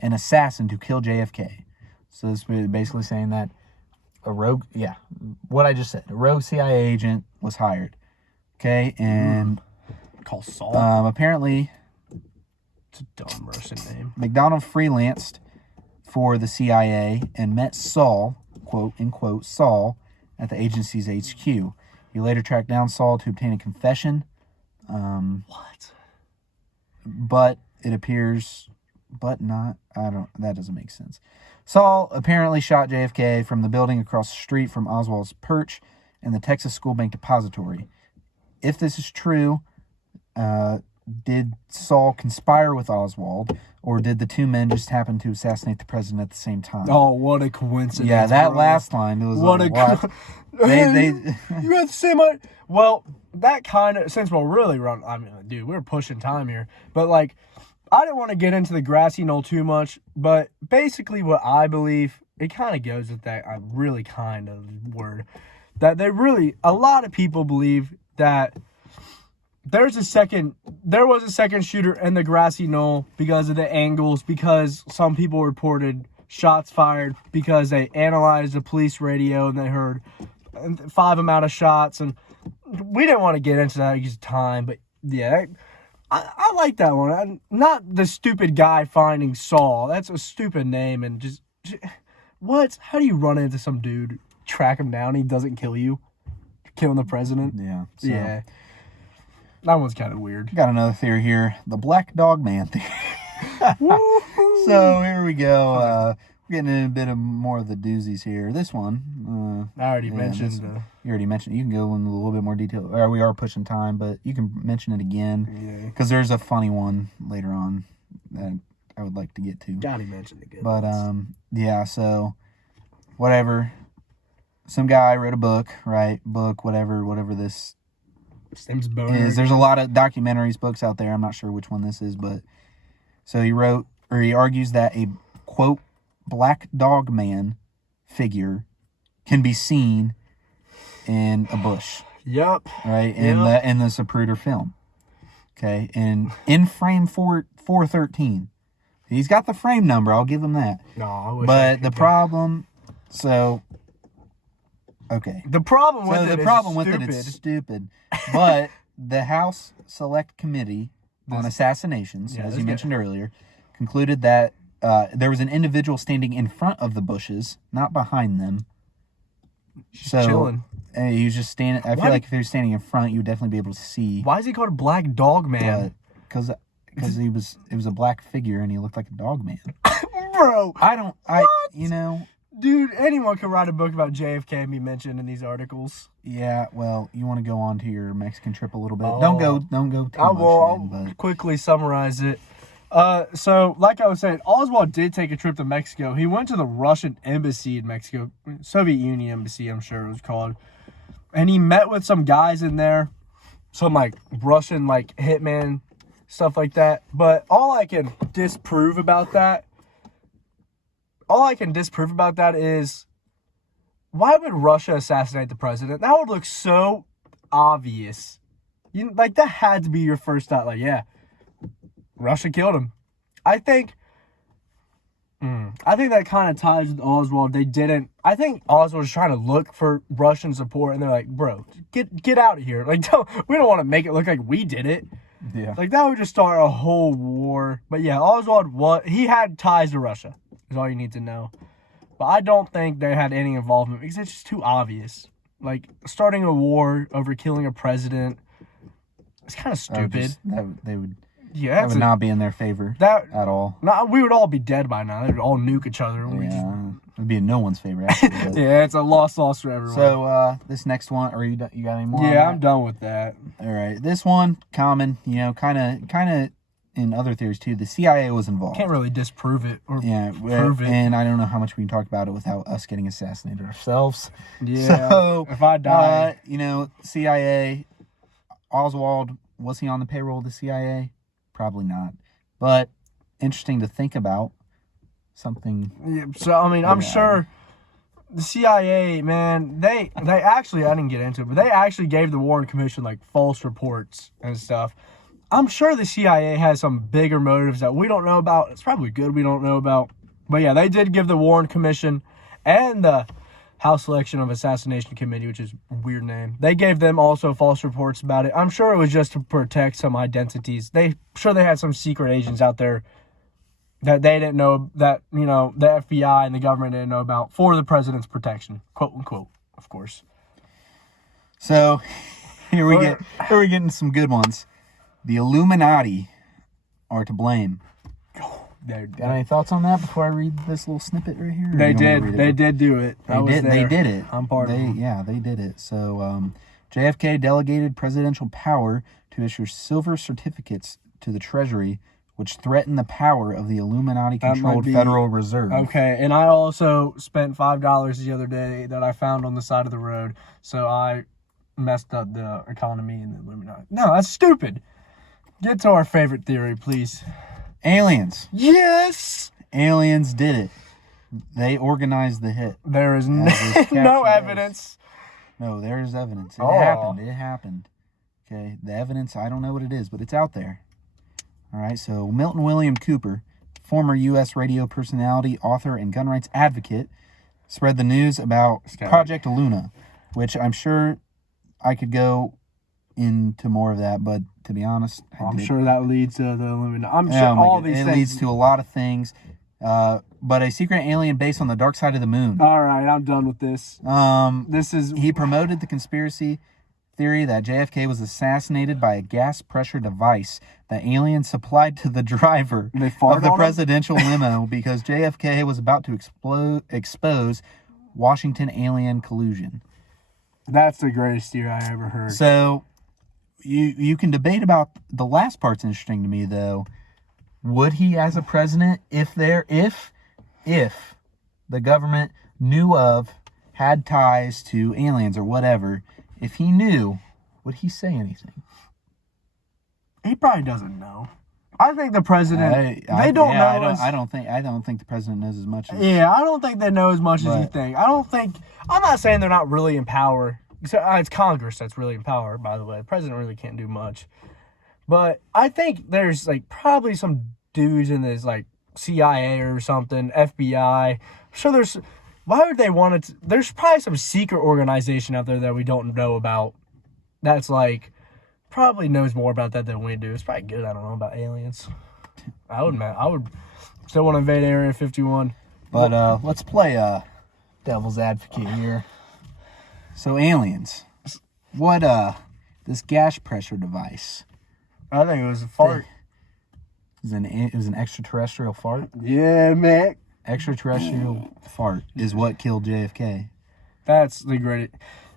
and assassin to kill JFK. So this is basically saying that what I just said, a rogue CIA agent was hired. Okay, and call Saul. Apparently, it's a dumb Russian name. McDonald freelanced for the CIA and met Saul, quote unquote, Saul, at the agency's HQ. He later tracked down Saul to obtain a confession. What? But it appears, that doesn't make sense. Saul apparently shot JFK from the building across the street from Oswald's perch in the Texas School Bank Depository. If this is true, did Saul conspire with Oswald, or did the two men just happen to assassinate the president at the same time? Oh, what a coincidence! Yeah, that last line was what they you had the same. Well, that kind of, since we're really running. I mean, dude, we're pushing time here, but like, I didn't want to get into the grassy knoll too much, but basically, what I believe, it kind of goes with that. I really kind of word that a lot of people believe that there was a second shooter in the grassy knoll because of the angles, because some people reported shots fired because they analyzed the police radio and they heard 5 amount of shots, and we didn't want to get into that because of time, but yeah, I like that one. Not the stupid guy finding Saul. That's a stupid name, and just what? How do you run into some dude, track him down, he doesn't kill you? Killing the president? Yeah. So. Yeah. That one's kind of weird. Got another theory here. The Black Dog Man theory. So here we go. We're getting in a bit of more of the doozies here. This one. I already mentioned. You already mentioned. You can go into a little bit more detail. We are pushing time, but you can mention it again. Because there's a funny one later on that I would like to get to. Johnny mentioned it good. But, yeah, so whatever. Some guy wrote a book, right? Whatever this is. There's a lot of documentaries, books out there. I'm not sure which one this is, but so he argues that a quote black dog man figure can be seen in a bush. Yep. Right? In the Zapruder film. Okay. And in frame 413. He's got the frame number, I'll give him that. No, I wish. But the problem, okay. The problem with it is stupid. But the House Select Committee on Assassinations, as you mentioned earlier, concluded that there was an individual standing in front of the bushes, not behind them. Chilling. He was just standing. I feel like if he was standing in front, you would definitely be able to see. Why is he called a Black Dog Man? Because it was a black figure and he looked like a dog man. Bro, dude, anyone could write a book about JFK and be mentioned in these articles. Yeah, well, you want to go on to your Mexican trip a little bit. Don't go too much. I'll quickly summarize it. So like I was saying, Oswald did take a trip to Mexico. He went to the Russian embassy in Mexico, Soviet Union embassy, I'm sure it was called. And he met with some guys in there, some like Russian like hitman, stuff like that. But all I can disprove about that is, why would Russia assassinate the president? That would look so obvious. Like, that had to be your first thought. Like, yeah, Russia killed him. I think that kind of ties with Oswald. I think Oswald was trying to look for Russian support, and they're like, bro, get out of here. Like, we don't want to make it look like we did it. Yeah. Like, that would just start a whole war. But yeah, Oswald, he had ties to Russia, is all you need to know. But I don't think they had any involvement because it's just too obvious. Like, starting a war over killing a president, it's kind of stupid. That would not be in their favor at all. We would all be dead by now. They would all nuke each other. It would be in no one's favor, actually. Yeah, it's a lost for everyone. So, this next one, or you got any more? Yeah, I'm done with that. All right. This one, common, kind of in other theories, too. The CIA was involved. Can't really disprove it or prove it. And I don't know how much we can talk about it without us getting assassinated ourselves. Yeah, so, if I die. CIA, Oswald, was he on the payroll of the CIA? Probably not. But interesting to think about. Something. Yeah, so, I mean, I'm sure the CIA, man, they actually, I didn't get into it, but they actually gave the Warren Commission, like, false reports and stuff. I'm sure the CIA has some bigger motives that we don't know about. It's probably good we don't know about. But yeah, they did give the Warren Commission and the House Selection of Assassination Committee, which is a weird name. They gave them also false reports about it. I'm sure it was just to protect some identities. They had some secret agents out there that they didn't know, that, the FBI and the government didn't know about, for the president's protection, quote unquote, of course. So here we're getting some good ones. The Illuminati are to blame. Got any thoughts on that before I read this little snippet right here? They did do it. They did it. I'm part of them. Yeah, they did it. So JFK delegated presidential power to issue silver certificates to the Treasury, which threatened the power of the Illuminati-controlled Federal Reserve. Okay, and I also spent $5 the other day that I found on the side of the road, so I messed up the economy and the Illuminati. No, that's stupid. Get to our favorite theory, please. Aliens. Yes! Aliens did it. They organized the hit. There is no evidence. No, there is evidence. It happened. Okay, the evidence, I don't know what it is, but it's out there. All right, so Milton William Cooper, former U.S. radio personality, author, and gun rights advocate, spread the news about Project Luna, which I'm sure I could go into more of that, but to be honest, I'm sure that leads to the Illuminati. I'm sure all these things. It leads to a lot of things, but a secret alien based on the dark side of the moon. All right, I'm done with this. He promoted the conspiracy theory that JFK was assassinated by a gas pressure device that aliens supplied to the driver of the presidential limo because JFK was about to expose Washington alien collusion. That's the greatest theory I ever heard. So you can debate about the last part's interesting to me, though. Would he, as a president, if the government knew of, had ties to aliens or whatever, if he knew, would he say anything? He probably doesn't know. I think the president. I don't think the president knows as much. Yeah, I don't think they know as much as you think. I'm not saying they're not really in power. It's Congress that's really in power, by the way. The president really can't do much. But I think there's probably some dudes in this CIA or something, FBI. So why would they want it? There's probably some secret organization out there that we don't know about. That's probably knows more about that than we do. It's probably good I don't know about aliens. I would still want to invade Area 51. But let's play devil's advocate here. So aliens, what this gas pressure device? I think it was a fart. It was an extraterrestrial fart. Yeah, man. Extraterrestrial fart is what killed JFK. That's the great.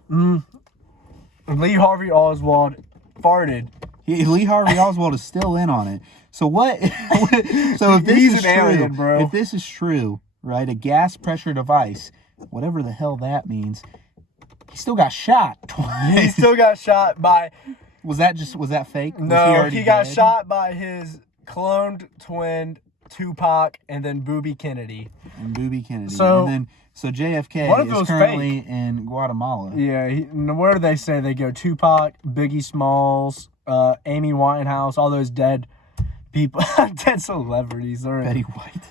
Lee Harvey Oswald farted. Lee Harvey Oswald is still in on it. So what? So if this He's is an true, alien, bro. if this is true, right? A gas pressure device, whatever the hell that means. He still got shot He twice. still got shot by. Was that fake? Was No, already he got dead? shot by his cloned twin, Tupac, and then Booby Kennedy. And Booby Kennedy. So- and then JFK What if it is was currently in Guatemala. Yeah, where do they say they go? Tupac, Biggie Smalls, Amy Winehouse, all those dead people, dead celebrities. Betty White.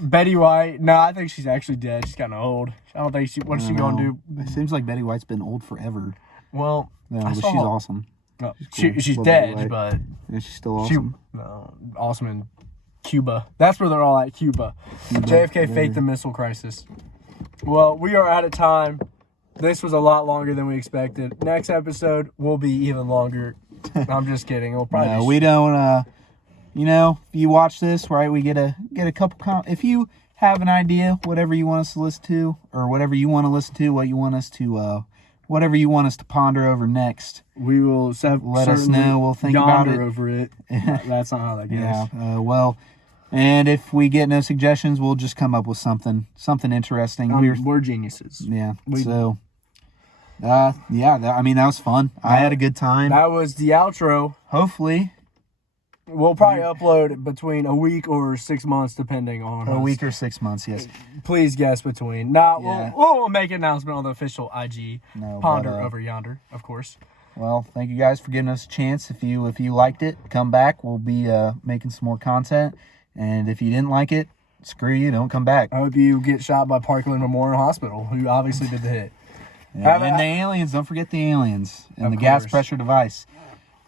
Betty White. No, I think she's actually dead. She's kind of old. I don't think what's she gonna do? It seems like Betty White's been old forever. Well, No, I but saw- she's awesome. no, cool. she's Love Betty dead, White. but Yeah, she's still awesome. awesome in Cuba. That's where they're all at, Cuba. JFK faked whatever. the missile crisis. Well, we are out of time. This was a lot longer than we expected. Next episode will be even longer. I'm just kidding. We'll probably No, we don't. You know, if you watch this, right, we get a couple. If you have an idea, whatever you want us to listen to, or whatever you want to listen to, what you want us to, whatever you want us to ponder over next, we will let us know. We'll think about it. over it. That's not how that goes. Yeah. Well, and if we get no suggestions, we'll just come up with something interesting. We're geniuses. Yeah. So. I mean, that was fun. I had a good time. That was the outro. Hopefully, We'll probably upload it between a week or 6 months, depending on a us. week or 6 months. Yes. Please guess between. Nah, Yeah. we'll make an announcement on the official IG. No, Ponder but, over yonder, of course. Well, thank you guys for giving us a chance. If you liked it, come back. We'll be making some more content. And if you didn't like it, screw you. Don't come back. I hope you get shot by Parkland Memorial Hospital, who obviously did the hit. And the aliens. Don't forget the aliens and Of the gas course. pressure device.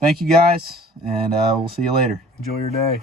Thank you guys, and we'll see you later. Enjoy your day.